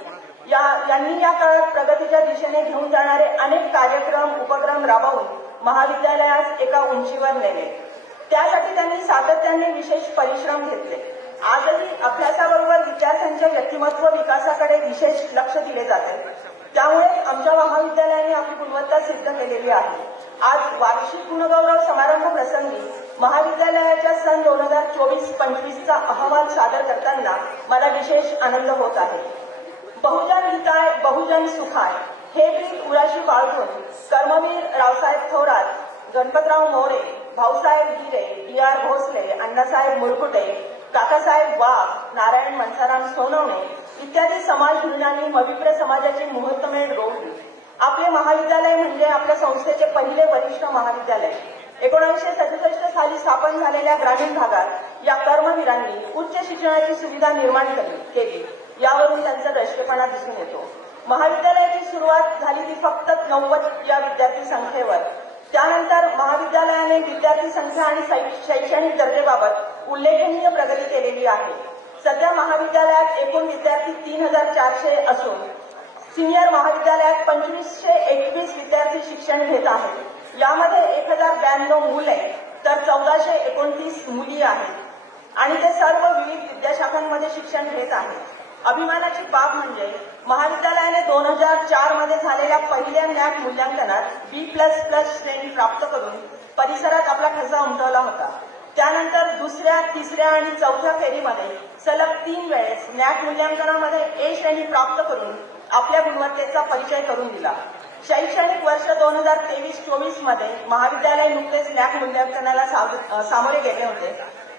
यांनी या काळात प्रगतीच्या दिशेने घेऊन जाणारे अनेक कार्यक्रम, उपक्रम राबवून महाविद्यालयास एका उंचीवर नेले. त्यासाठी त्यांनी सातत्याने विशेष परिश्रम घेतले. आजही अभ्यासाबरोबर विद्यार्थ्यांच्या व्यक्तिमत्व विकासाकडे विशेष लक्ष दिले जाते. त्यामुळे आमच्या महाविद्यालयाने आपली गुणवत्ता सिद्ध केलेली आहे. आज वार्षिक गुणगौरव समारंभ प्रसंगी महाविद्यालयाच्या सन 2024-25चा अहवाल सादर करताना मला विशेष आनंद होत आहे. बहुजन हिताय बहुजन सुखाय हे गीत उराशी बाळगून कर्मवीर रावसाहेब थोरात, गणपतराव मोरे, भाऊसाहेब गिरे, डी.आर. भोसले, अण्णासाहेब मुरकुटे, काकासाहेब वाघ, नारायण मनसाराम सोनवणे इत्यादी समाजहितांनी मविप्र समाजाची मुहूर्तमेढ रोवली. आपले महाविद्यालय म्हणजे आपल्या संस्थेचे पहिले वरिष्ठ महाविद्यालय. 1967 साली स्थापन झालेल्या ग्रामीण भागात या कर्मवीरांनी उच्च शिक्षणाची सुविधा निर्माण केली. यावरून त्यांचा दृष्टेपणा दिसून येतो. महाविद्यालयाची सुरुवात झाली ती फक्त 90 या विद्यार्थी संख्येवर. त्यानंतर महाविद्यालयाने विद्यार्थी संख्या आणि शैक्षणिक दर्जेबाबत उल्लेखनीय प्रगती केलेली आहे. सध्या महाविद्यालयात एकूण विद्यार्थी 3400 असून सिनियर महाविद्यालयात 2521 विद्यार्थी शिक्षण घेत आहेत. यामध्ये 1092 मुले तर 1429 मुली आहेत आणि ते सर्व विविध विद्याशाखांमध्ये शिक्षण घेत आहेत. अभिमानाची बाब म्हणजे महाविद्यालयाने 2004 मध्ये झालेल्या पहिल्या नॅक मूल्यांकनात B++ श्रेणी प्राप्त करून परिसरात आपला ठसा उमटवला होता. त्यानंतर दुसऱ्या, तिसऱ्या आणि चौथ्या फेरीमध्ये सलग 3 वेळेस नॅक मूल्यांकनामध्ये A श्रेणी प्राप्त करून आपल्या गुणवत्तेचा परिचय करून दिला. शैक्षणिक वर्ष 2023-24 मध्ये महाविद्यालय नुकतेच नॅक मूल्यांकनाला सामोरे गेले होते.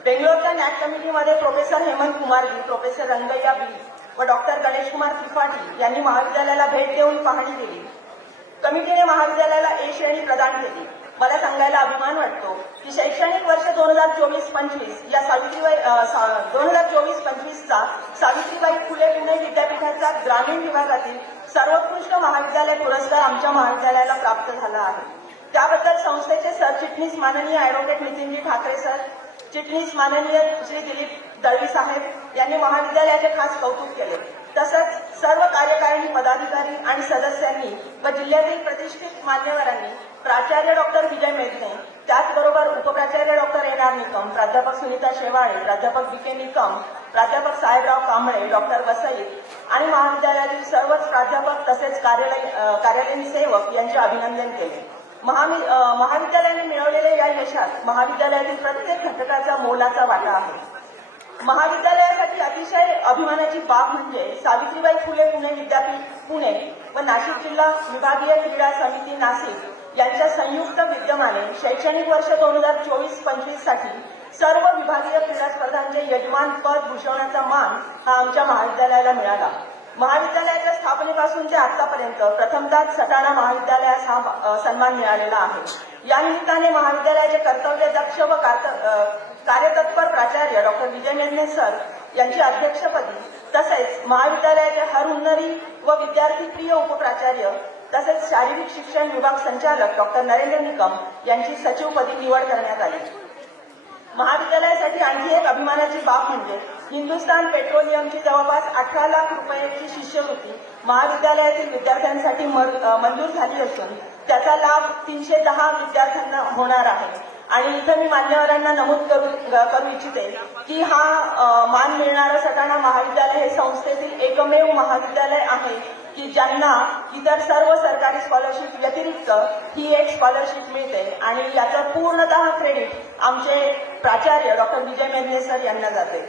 बेंगलोरच्या नॅक कमिटीमध्ये प्रोफेसर हेमंत कुमारजी, प्रोफेसर रंगय्या बी व डॉक्टर गणेश कुमार त्रिपाठी यांनी महाविद्यालयाला भेट देऊन पाहणी केली. कमिटीने महाविद्यालयाला A श्रेणी प्रदान केली. मला सांगायला अभिमान वाटतो की शैक्षणिक वर्ष 2024-25 या 2024-25चा सावित्रीबाई फुले पुणे विद्यापीठाचा ग्रामीण विभागातील सर्वोत्कृष्ट महाविद्यालय पुरस्कार आमच्या महाविद्यालयाला प्राप्त झाला आहे. त्याबद्दल संस्थेचे सरचिटणीस माननीय ॲडव्होकेट नितीनजी ठाकरे सर, चिटणीस माननीय श्री दिलीप दळवी साहेब यांनी महाविद्यालयाचे खास कौतुक केले. तसंच सर्व कार्यकारिणी पदाधिकारी आणि सदस्यांनी व जिल्ह्यातील प्रतिष्ठित मान्यवरांनी प्राचार्य डॉक्टर विजय मेघने, त्याचबरोबर उपप्राचार्य डॉक्टर एन.आर. निकम, प्राध्यापक सुनीता शेवाळे, प्राध्यापक बी.के. निकम, प्राध्यापक साहेबराव कांबळे, डॉक्टर वसई आणि महाविद्यालयातील सर्वच प्राध्यापक तसेच कार्यालयीन सेवक यांचे अभिनंदन केले. महाविद्यालयाने मिळवलेल्या या यशात महाविद्यालयातील प्रत्येक घटकाचा मोलाचा वाटा आहे. महाविद्यालयासाठी अतिशय अभिमानाची बाब म्हणजे सावित्रीबाई फुले पुणे विद्यापीठ पुणे व नाशिक जिल्हा विभागीय क्रीडा समिती नाशिक यांच्या संयुक्त विद्यमाने शैक्षणिक वर्ष 2024-25 साठी सर्व विभागीय क्रीडा स्पर्धांचे यजमान पद भूषवण्याचा मान हा आमच्या महाविद्यालयाला मिळाला. महाविद्यालयाच्या स्थापनेपासून ते आतापर्यंत प्रथमतः सटाणा महाविद्यालयास हा सन्मान मिळालेला आहे. या निमित्ताने महाविद्यालयाचे कर्तव्यदक्ष व कार्यतत्पर प्राचार्य डॉक्टर विजय मेघने सर यांची अध्यक्षपदी तसेच महाविद्यालयाचे हरहुन्नरी व विद्यार्थीप्रिय उपप्राचार्य तसेच शारीरिक शिक्षण विभाग संचालक डॉक्टर नरेंद्र निकम यांची सचिवपदी निवड करण्यात आली. महाविद्यालयासाठी आणखी एक अभिमानाची बाब म्हणजे हिंदुस्थान पेट्रोलियमची जवळपास 18 लाख रुपयांची शिष्यवृत्ती महाविद्यालयातील विद्यार्थ्यांसाठी मंजूर झाली असून त्याचा लाभ 310 विद्यार्थ्यांना होणार आहे. आणि इथं मी मान्यवरांना नमूद करू इच्छिते की हा मान मिळणारं सटाणा महाविद्यालय हे संस्थेतील एकमेव महाविद्यालय आहे की ज्यांना इतर सर्व सरकारी स्कॉलरशिप व्यतिरिक्त ही एक स्कॉलरशिप मिळते आणि याचं पूर्णतः क्रेडिट आमचे प्राचार्य डॉक्टर विजय मेघने सर यांना जाते.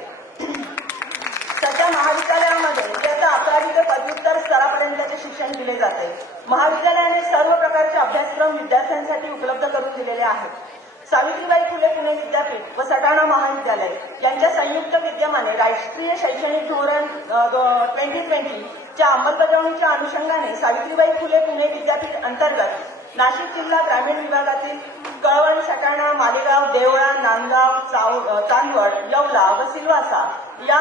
सध्या महाविद्यालयामध्ये इयत्ता 11वी ते पदव्युत्तर स्तरापर्यंतचे शिक्षण दिले जाते. महाविद्यालयाने सर्व प्रकारचे अभ्यासक्रम विद्यार्थ्यांसाठी उपलब्ध करून दिलेले आहेत. सावित्रीबाई फुले पुणे विद्यापीठ व सटाणा महाविद्यालय यांच्या संयुक्त विद्यमाने राष्ट्रीय शैक्षणिक धोरण 2020 च्या अंमलबजावणीच्या अनुषंगाने सावित्रीबाई फुले पुणे विद्यापीठ अंतर्गत नाशिक जिल्हा ग्रामीण विभागातील कळवण, सटाणा, मालेगाव, देवळा, नांदगाव, चांदवड, येवला व सिल्वासा या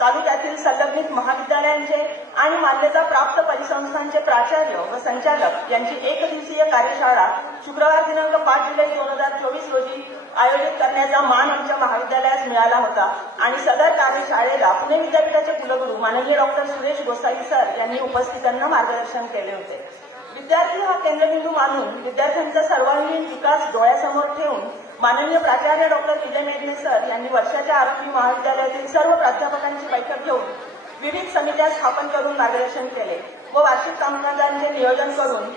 तालुक्यातील संलग्नित महाविद्यालयांचे आणि मान्यता प्राप्त परिसंस्थांचे प्राचार्य व संचालक यांची एकदिवसीय कार्यशाळा शुक्रवार दिनांक 5 जुलै 2024 रोजी आयोजित करण्याचा मान आमच्या महाविद्यालयास मिळाला होता आणि सदर कार्यशाळेला पुणे विद्यापीठाचे कुलगुरू माननीय डॉक्टर सुरेश गोसावी सर यांनी उपस्थितांना मार्गदर्शन केले होते. विद्यार्थी हा केंद्रबिंदू मानून विद्यार्थ्यांचा सर्वांगीण विकास डोळ्यासमोर ठेवून माननीय प्राचार्य डॉक्टर विजय मेघने सर यांनी वर्षाच्या आरंभी महाविद्यालयातील सर्व प्राध्यापकांची बैठक घेऊन विविध समित्या स्थापन करून मार्गदर्शन केले व वार्षिक कामकाजांचे नियोजन करून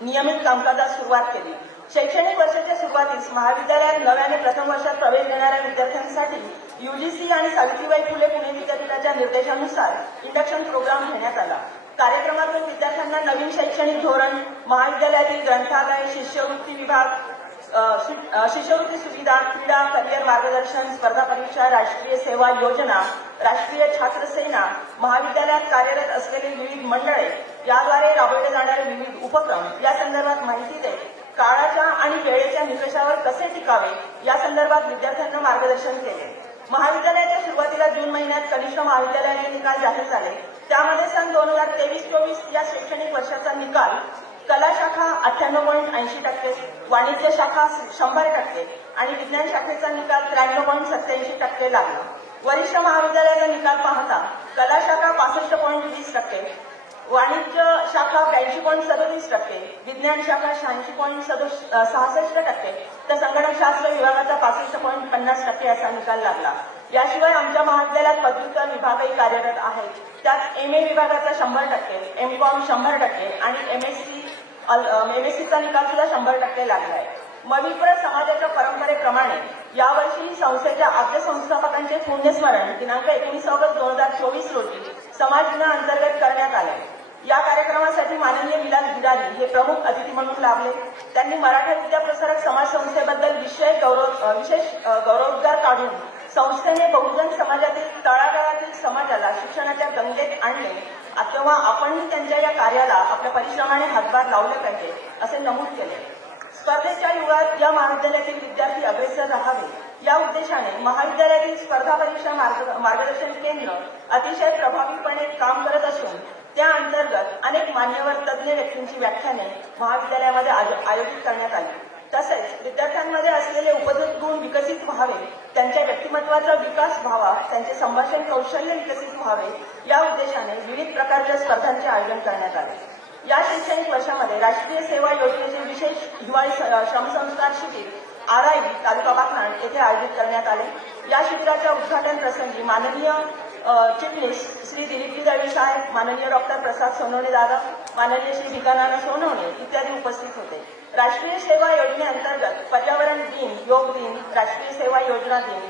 नियमित कामकाजास सुरुवात केली. शैक्षणिक वर्षाच्या सुरुवातीस महाविद्यालयात नव्याने प्रथम वर्षात प्रवेश देणाऱ्या विद्यार्थ्यांसाठी यूजीसी आणि सावित्रीबाई फुले पुणे विद्यापीठाच्या निर्देशानुसार इंडक्शन प्रोग्राम घेण्यात आला. कार्यक्रमातून विद्यार्थ्यांना नवीन शैक्षणिक धोरण, महाविद्यालयातील ग्रंथालय, शिष्यवृत्ती विभाग, शिष्यवृत्ती सुविधा, क्रीडा, करिअर मार्गदर्शन, स्पर्धा परीक्षा, राष्ट्रीय सेवा योजना, राष्ट्रीय छात्र सेना, महाविद्यालयात कार्यरत असलेली विविध मंडळे याद्वारे राबवले जाणारे विविध उपक्रम या संदर्भात माहिती देत काळाच्या आणि वेळेच्या निकषावर कसे टिकावे या संदर्भात विद्यार्थ्यांना मार्गदर्शन केले. महाविद्यालयाच्या सुरुवातीला जून महिन्यात कनिष्ठ महाविद्यालयाचे निकाल जाहीर झाले. त्यामध्ये सन 2023-24 या शैक्षणिक वर्षाचा निकाल कला शाखा 98.80%, वाणिज्य शाखा 100% आणि विज्ञान शाखेचा निकाल 93.87% लागला. वरिष्ठ महाविद्यालयाचा निकाल पाहता कला शाखा 65.20%, वाणिज्य शाखा 82.37%, विज्ञान शाखा 86.66% तर संगणकशास्त्र विभागाचा 65.50% असा निकाल लागला. याशिवाय आमच्या महाविद्यालयात पदव्युत्तर विभागही कार्यरत आहेत. त्यात MA विभागाचा 100%, MCOM 100% आणि MSCचा निकाल सुद्धा 100% लागलाय. मविप्र समाजाच्या परंपरेप्रमाणे यावर्षी संस्थेच्या आद्य संस्थापकांचे पुण्यस्मरण दिनांक 19 ऑगस्ट 2024 रोजी समाज दिनाअंतर्गत करण्यात आले. या कार्यक्रमासाठी माननीय विलास बिरारी हे प्रमुख अतिथी म्हणून लाभले. त्यांनी मराठा विद्याप्रसारक समाज संस्थेबद्दल विशेष गौरवोद्गार काढून संस्थेने बहुजन समाजातील तळागाळातील समाजाला शिक्षणाच्या गंगेत आणले तेव्हा आपणही त्यांच्या या कार्याला आपल्या परिश्रमाने हातभार लावले पाहिजे असे नमूद केले. स्पर्धेच्या युगात या महाविद्यालयातील विद्यार्थी अग्रेसर राहावे या उद्देशाने महाविद्यालयातील स्पर्धा परीक्षा मार्गदर्शन केंद्र अतिशय प्रभावीपणे काम करत असून त्या अंतर्गत अनेक मान्यवर तज्ज्ञ व्यक्तींची व्याख्याने महाविद्यालयामध्ये आयोजित करण्यात आली. तसेच विद्यार्थ्यांमध्ये असलेले उपजत गुण विकसित व्हावे, त्यांच्या व्यक्तिमत्वाचा विकास व्हावा, त्यांचे संभाषण कौशल्य विकसित व्हावे या उद्देशाने विविध प्रकारच्या स्पर्धांचे आयोजन करण्यात आले. या शैक्षणिक वर्षामध्ये राष्ट्रीय सेवा योजनेचे विशेष हिवाळी श्रमसंस्कार शिबिर RI तालुका बाकनाळ येथे आयोजित करण्यात आले. या शिबिराच्या उद्घाटन प्रसंगी माननीय चिटणीस श्री दिलीपजी दळवी साहेब, माननीय डॉक्टर प्रसाद सोनवणे दादा, माननीय श्री भिकानाना सोनवणे इत्यादी उपस्थित होते. राष्ट्रीय सेवा योजनेअंतर्गत पर्यावरण दिन, योग दिन, राष्ट्रीय सेवा योजना दिन,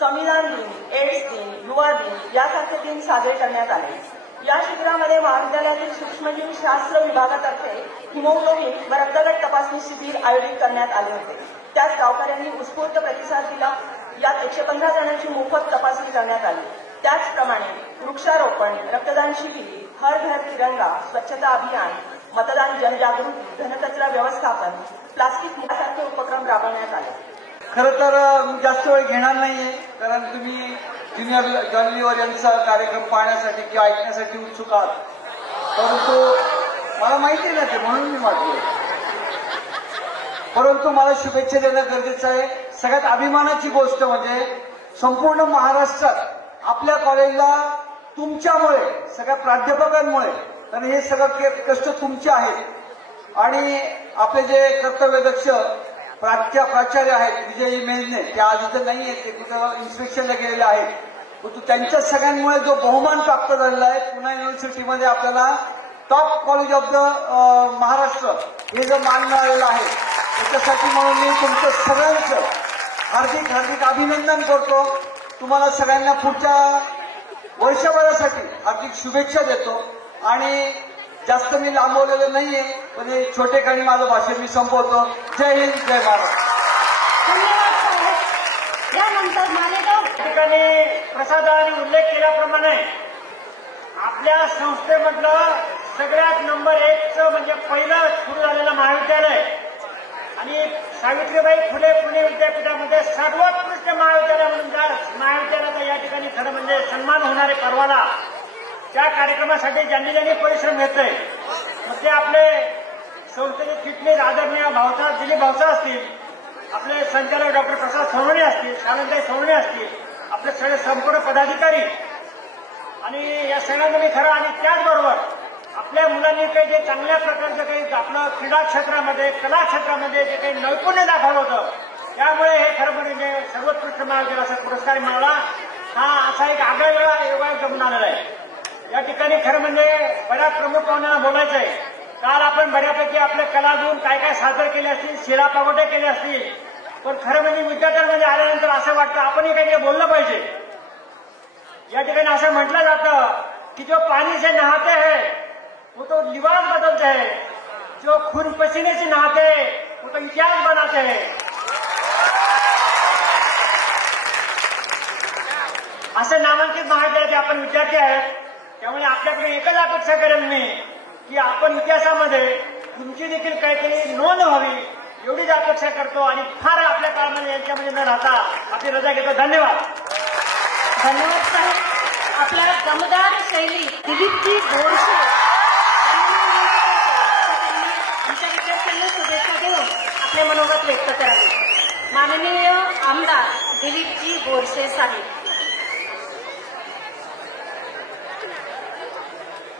संविधान दिन, एड्स दिन, युवा दिन यासारखे दिन साजरे करण्यात आले. या शिबिरामध्ये महाविद्यालयातील सूक्ष्मजीव शास्त्र विभागातर्फे हिमोग्लोबिन व रक्तगट तपासणी शिबिर आयोजित करण्यात आले होते. त्यात गावकऱ्यांनी उत्स्फूर्त प्रतिसाद दिला. यात 115 जणांची मोफत तपासणी करण्यात आली. त्याचप्रमाणे वृक्षारोपण, रक्तदान शिबिर, हर घर तिरंगा, स्वच्छता अभियान, मतदान जनजागृती, घनकचरा व्यवस्थापन, प्लास्टिक मुक्तीसारखे उपक्रम राबवण्यात आले. खरं तर मी जास्त वेळ घेणार नाहीये, कारण तुम्ही ज्युनियर जॉन यांचा कार्यक्रम पाहण्यासाठी किंवा ऐकण्यासाठी उत्सुक आहात. परंतु मला माहिती नाही ते, म्हणून मी मागतोय. परंतु मला शुभेच्छा देणं गरजेचं आहे. सगळ्यात अभिमानाची गोष्ट म्हणजे संपूर्ण महाराष्ट्रात आपल्या कॉलेजला तुमच्यामुळे, सगळ्या प्राध्यापकांमुळे, कारण हे सगळं कष्ट तुमचे आहेत आणि आपले जे कर्तव्यदक्ष प्राचार्य आहेत विजय मेघने, ते आज इथं नाही आहेत, ते कुठं इन्स्पेक्शनला गेलेले आहेत. परंतु त्यांच्या सगळ्यांमुळे जो बहुमान प्राप्त झालेला आहे पुणे युनिव्हर्सिटीमध्ये आपल्याला top college of the Maharashtra हे जो मान मिळालेलं आहे, त्याच्यासाठी म्हणून मी तुमचं सगळ्यांचं हार्दिक हार्दिक अभिनंदन करतो. तुम्हाला सगळ्यांना पुढच्या वर्षभरासाठी हार्दिक शुभेच्छा देतो आणि जास्त मी लांबवलेलं नाहीये, पण हे छोटे काही माझं भाषण मी संपवतो. जय हिंद, जय महाराष्ट्र. यानंतर मालेगाव ठिकाणी प्रसादाने उल्लेख केल्याप्रमाणे आपल्या संस्थेमधलं सगळ्यात नंबर 1चं म्हणजे पहिलं सुरू झालेलं महाविद्यालय आणि सावित्रीबाई फुले पुणे विद्यापीठामध्ये सर्वोत्कृष्ट महाविद्यालय म्हणून ज्या महाविद्यालयाचा या ठिकाणी खरं म्हणजे सन्मान होणारे परवाला त्या कार्यक्रमासाठी ज्यांनी परिश्रम घेतले मग ते आपले संस्थेचे चिटणीस आदरणीय भाऊसाहेब दिलीप भाऊसाहेब असतील, आपले संचालक डॉक्टर प्रसाद सोनवणे असतील, शालनताई सोनवणे असतील, आपले सगळे संपूर्ण पदाधिकारी आणि या सगळ्यांना मी खरं आणि त्याचबरोबर आपल्या मुलांनी काही जे चांगल्या प्रकारचं काही आपलं क्रीडा क्षेत्रामध्ये कला क्षेत्रामध्ये जे काही नैपुण्य दाखवलं होतं त्यामुळे हे खरं म्हणजे सर्वोत्कृष्ट महाविद्यालयाचा पुरस्कार मिळाला. हा असा एक आगळा योगायोग जमून आलेला आहे. या ठिकाणी खरं म्हणजे बऱ्याच प्रमुख पाहुण्यांना बोलायचं आहे. काल आपण बऱ्यापैकी आपले कलागुण काय काय सादर केले असतील, शिला पागोटे केले असतील, पण खरं म्हणजे विद्यार्थ्यांमध्ये आल्यानंतर असं वाटतं आपणही काही बोललं पाहिजे. या ठिकाणी असं म्हटलं जातं की जो पाणी से नहाते हैं वो तो लिबास बदलते हैं, जो खून पसीने से नहाते वो तो इतिहास बनाते हैं. असे नामांकित महाविद्यालयाचे आपण विद्यार्थी आहेत. त्यामुळे आपल्याकडे एकच अपेक्षा करेल मी की आपण इतिहासामध्ये तुमची देखील काहीतरी नोंद व्हावी एवढीच अपेक्षा करतो आणि फार आपल्या काळामध्ये यांच्यामध्ये न राहता आपली रजा घेतो. धन्यवाद. धन्यवाद साहेब. आपल्या दमदार शैली दिलीपजी बोरसे आमच्या विद्यार्थ्यांना शुभेच्छा देऊन आपले मनोगत व्यक्त करावे. माननीय आमदार दिलीपजी बोरसे साहेब.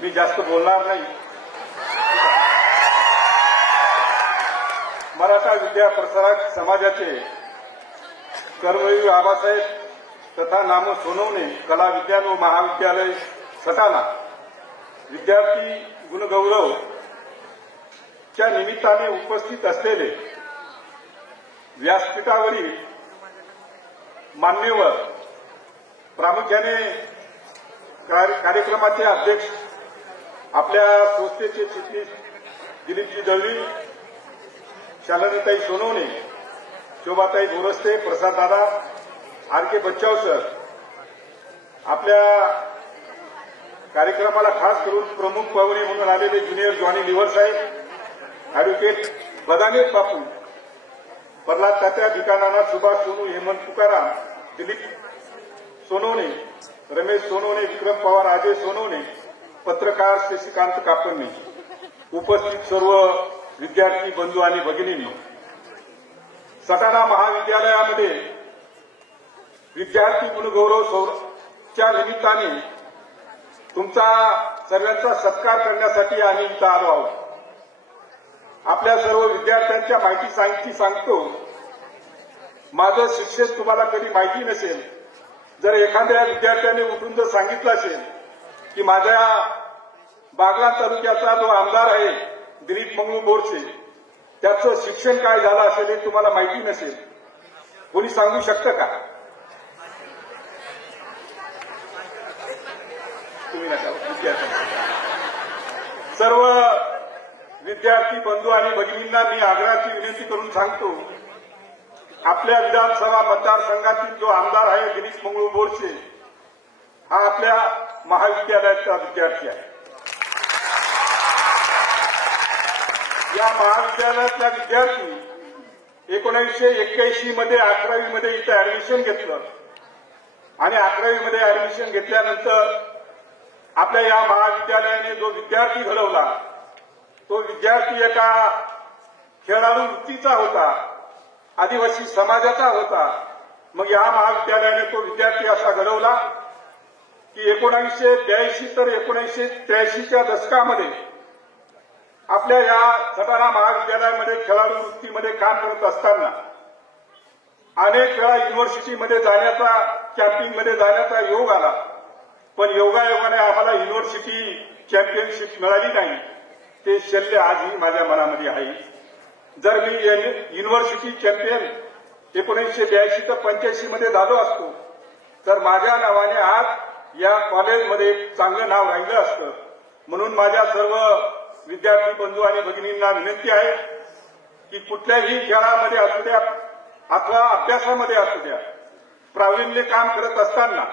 मी जास्त बोलणार नाही. मराठा विद्या प्रसारक समाजाचे कर्मवीर आबासाहेब तथा नाम सोनवणे कला विज्ञान व महाविद्यालय सटाणा विद्यार्थी गुणगौरव च्या निमित्ताने उपस्थित असलेले व्यासपीठावरील मान्यवर, प्रामुख्याने कार्यक्रमाचे अध्यक्ष आपल्या संस्थेचे चिटणीस दिलीपजी दळवी, शालनताई सोनवणे, शोभाताई गोरस्ते, प्रसाद दादा, आर के बच्चाव सर, आपल्या कार्यक्रमाला खास करून प्रमुख पाहुणे म्हणून आलेले ज्युनियर जॉनी लिव्हर साहेब, ऍडव्होकेट बदानेत बापू, प्रल्हाद तात्या, भिकानानाथ, सुभाष सोनू, हेमंत तुकाराम, दिलीप सोनवणे, रमेश सोनवणे, विक्रम पवार, अजय सोनवणे, पत्रकार शशिकांत कापडणे, उपस्थित सर्व विद्यार्थी बंधू आणि भगिनींनी, सटाणा महाविद्यालयामध्ये विद्यार्थी गुणगौरवच्या निमित्ताने तुमचा सर्वांचा सत्कार करण्यासाठी आम्ही इथं आलो आहोत. आपल्या सर्व विद्यार्थ्यांच्या माहिती सांगतो. माझं शिक्षण तुम्हाला कधी माहिती नसेल. जर एखाद्या विद्यार्थ्याने उठून जर सांगितलं असेल की माझ्या बागलाण तालुक्याचा जो आमदार आहे दिलीप मंगळू बोरसे त्याचं शिक्षण काय झालं असेल हे तुम्हाला माहिती नसेल, कोणी सांगू शकतं का? तुम्ही नका. सर्व विद्यार्थी बंधू आणि भगिनींना मी आग्रहाची विनंती करून सांगतो, आपल्या विधानसभा मतदारसंघातील जो आमदार आहे दिलीप मंगळू बोरसे हा आपल्या महाविद्यालयाचा विद्यार्थी आहे. या महाविद्यालयातला विद्यार्थी 1981 मध्ये 11वी मध्ये इथं ऍडमिशन घेतलं आणि 11वी मध्ये ऍडमिशन घेतल्यानंतर आपल्या या महाविद्यालयाने जो विद्यार्थी घडवला तो विद्यार्थी एका खेळाडू वृत्तीचा होता, आदिवासी समाजाचा होता. मग या महाविद्यालयाने तो विद्यार्थी असा घडवला की 1982 तर 1983च्या दशकामध्ये आपल्या या सटाणा महाविद्यालयामध्ये खेळाडू वृत्तीमध्ये काम करत असताना अनेक वेळा युनिव्हर्सिटीमध्ये जाण्याचा, कॅम्पिंगमध्ये जाण्याचा योग आला, पण योगायोगाने आम्हाला युनिव्हर्सिटी चॅम्पियनशिप मिळाली नाही. ते शल्य आजही माझ्या मनामध्ये आहे. जर मी युनिव्हर्सिटी चॅम्पियन 1982 ते 85 मध्ये झालो असतो तर माझ्या नावाने आज या कॉलेजमध्ये चांगलं नाव राहिलं असतं. म्हणून माझ्या सर्व विद्यार्थी बंधू आणि भगिनींना विनंती आहे की कुठल्याही खेळामध्ये असू द्या अथवा अभ्यासामध्ये असू द्या, प्रावीण्य काम करत असताना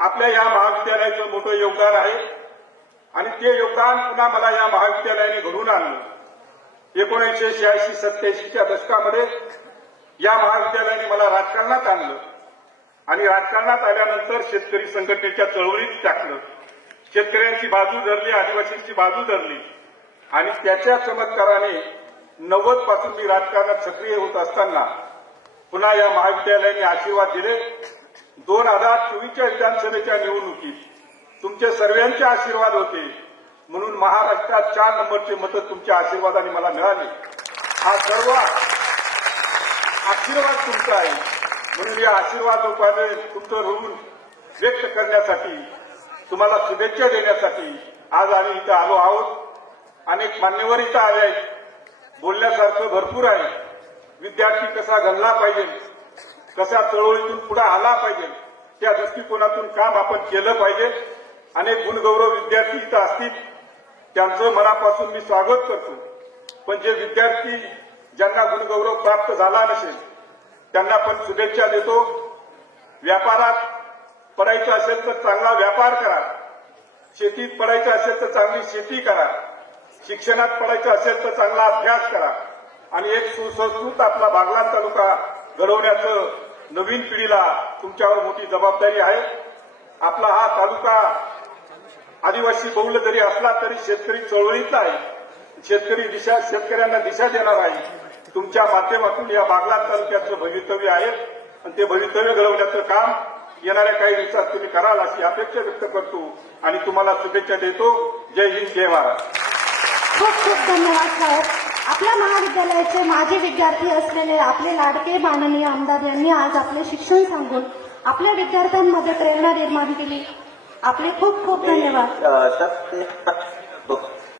आपल्या या महाविद्यालयाचं मोठं योगदान आहे आणि ते योगदान पुन्हा मला या महाविद्यालयाने घडवून आणलं. 1986-87च्या दशकामध्ये या महाविद्यालयाने मला राजकारणात आणलं आणि राजकारणात आल्यानंतर शेतकरी संघटनेच्या चळवळीत टाकलं. शेतकऱ्यांची बाजू धरली, आदिवासींची बाजू धरली आणि त्याच्या चमत्काराने 90 पासून मी राजकारणात सक्रिय होत असताना पुन्हा या महाविद्यालयाने आशीर्वाद दिले. 2024च्या विधानसभेच्या निवडणुकीत तुमचे सर्वांचे आशीर्वाद होते म्हणून महाराष्ट्रात 4 नंबरचे मतं तुमच्या आशीर्वादाने मला मिळाले. हा सर्व आशीर्वाद तुमचा आहे म्हणून या आशीर्वाद रूपाने तुमचं ऋण व्यक्त करण्यासाठी, तुम्हाला शुभेच्छा देण्यासाठी आज आम्ही इथं आलो आहोत. अनेक मान्यवर इथं आले आहेत. बोलण्यासारखं भरपूर आहे. विद्यार्थी कसा घडला पाहिजे, कसा चळवळीतून पुढे आला पाहिजे, त्या दृष्टिकोनातून काम आपण केलं पाहिजे. अनेक गुणगौरव विद्यार्थी इथं असतील, त्यांचं मनापासून मी स्वागत करतो. पण जे विद्यार्थी ज्यांना गुणगौरव प्राप्त झाला नसेल त्यांना पण शुभेच्छा देतो. व्यापारात पडायचं असेल तर चांगला व्यापार करा, शेतीत पडायचं असेल तर चांगली शेती करा, शिक्षणात पडायचं असेल तर चांगला अभ्यास करा आणि एक सुसंस्कृत आपला बागलाण तालुका घडवण्याचं नवीन पिढीला तुमच्यावर मोठी जबाबदारी आहे. आपला हा तालुका आदिवासी बहुल जरी असला तरी शेतकरी चळवळीतला आहे. शेतकऱ्यांना दिशा देणार आहे. तुमच्या माध्यमातून या बागलाण तालुक्याचं भवितव्य आहे आणि ते भवितव्य घडवण्याचं काम येणाऱ्या काही दिवसात तुम्ही कराल अशी अपेक्षा व्यक्त करतो आणि तुम्हाला शुभेच्छा देतो. जय हिंद, जय महाराष्ट्र. खूप खूप धन्यवाद साहेब. आपल्या महाविद्यालयाचे माजी विद्यार्थी असलेले आपले लाडके माननीय आमदार यांनी आज आपले शिक्षण सांगून आपल्या विद्यार्थ्यांमध्ये प्रेरणा निर्माण केली. आपले खूप खूप धन्यवाद.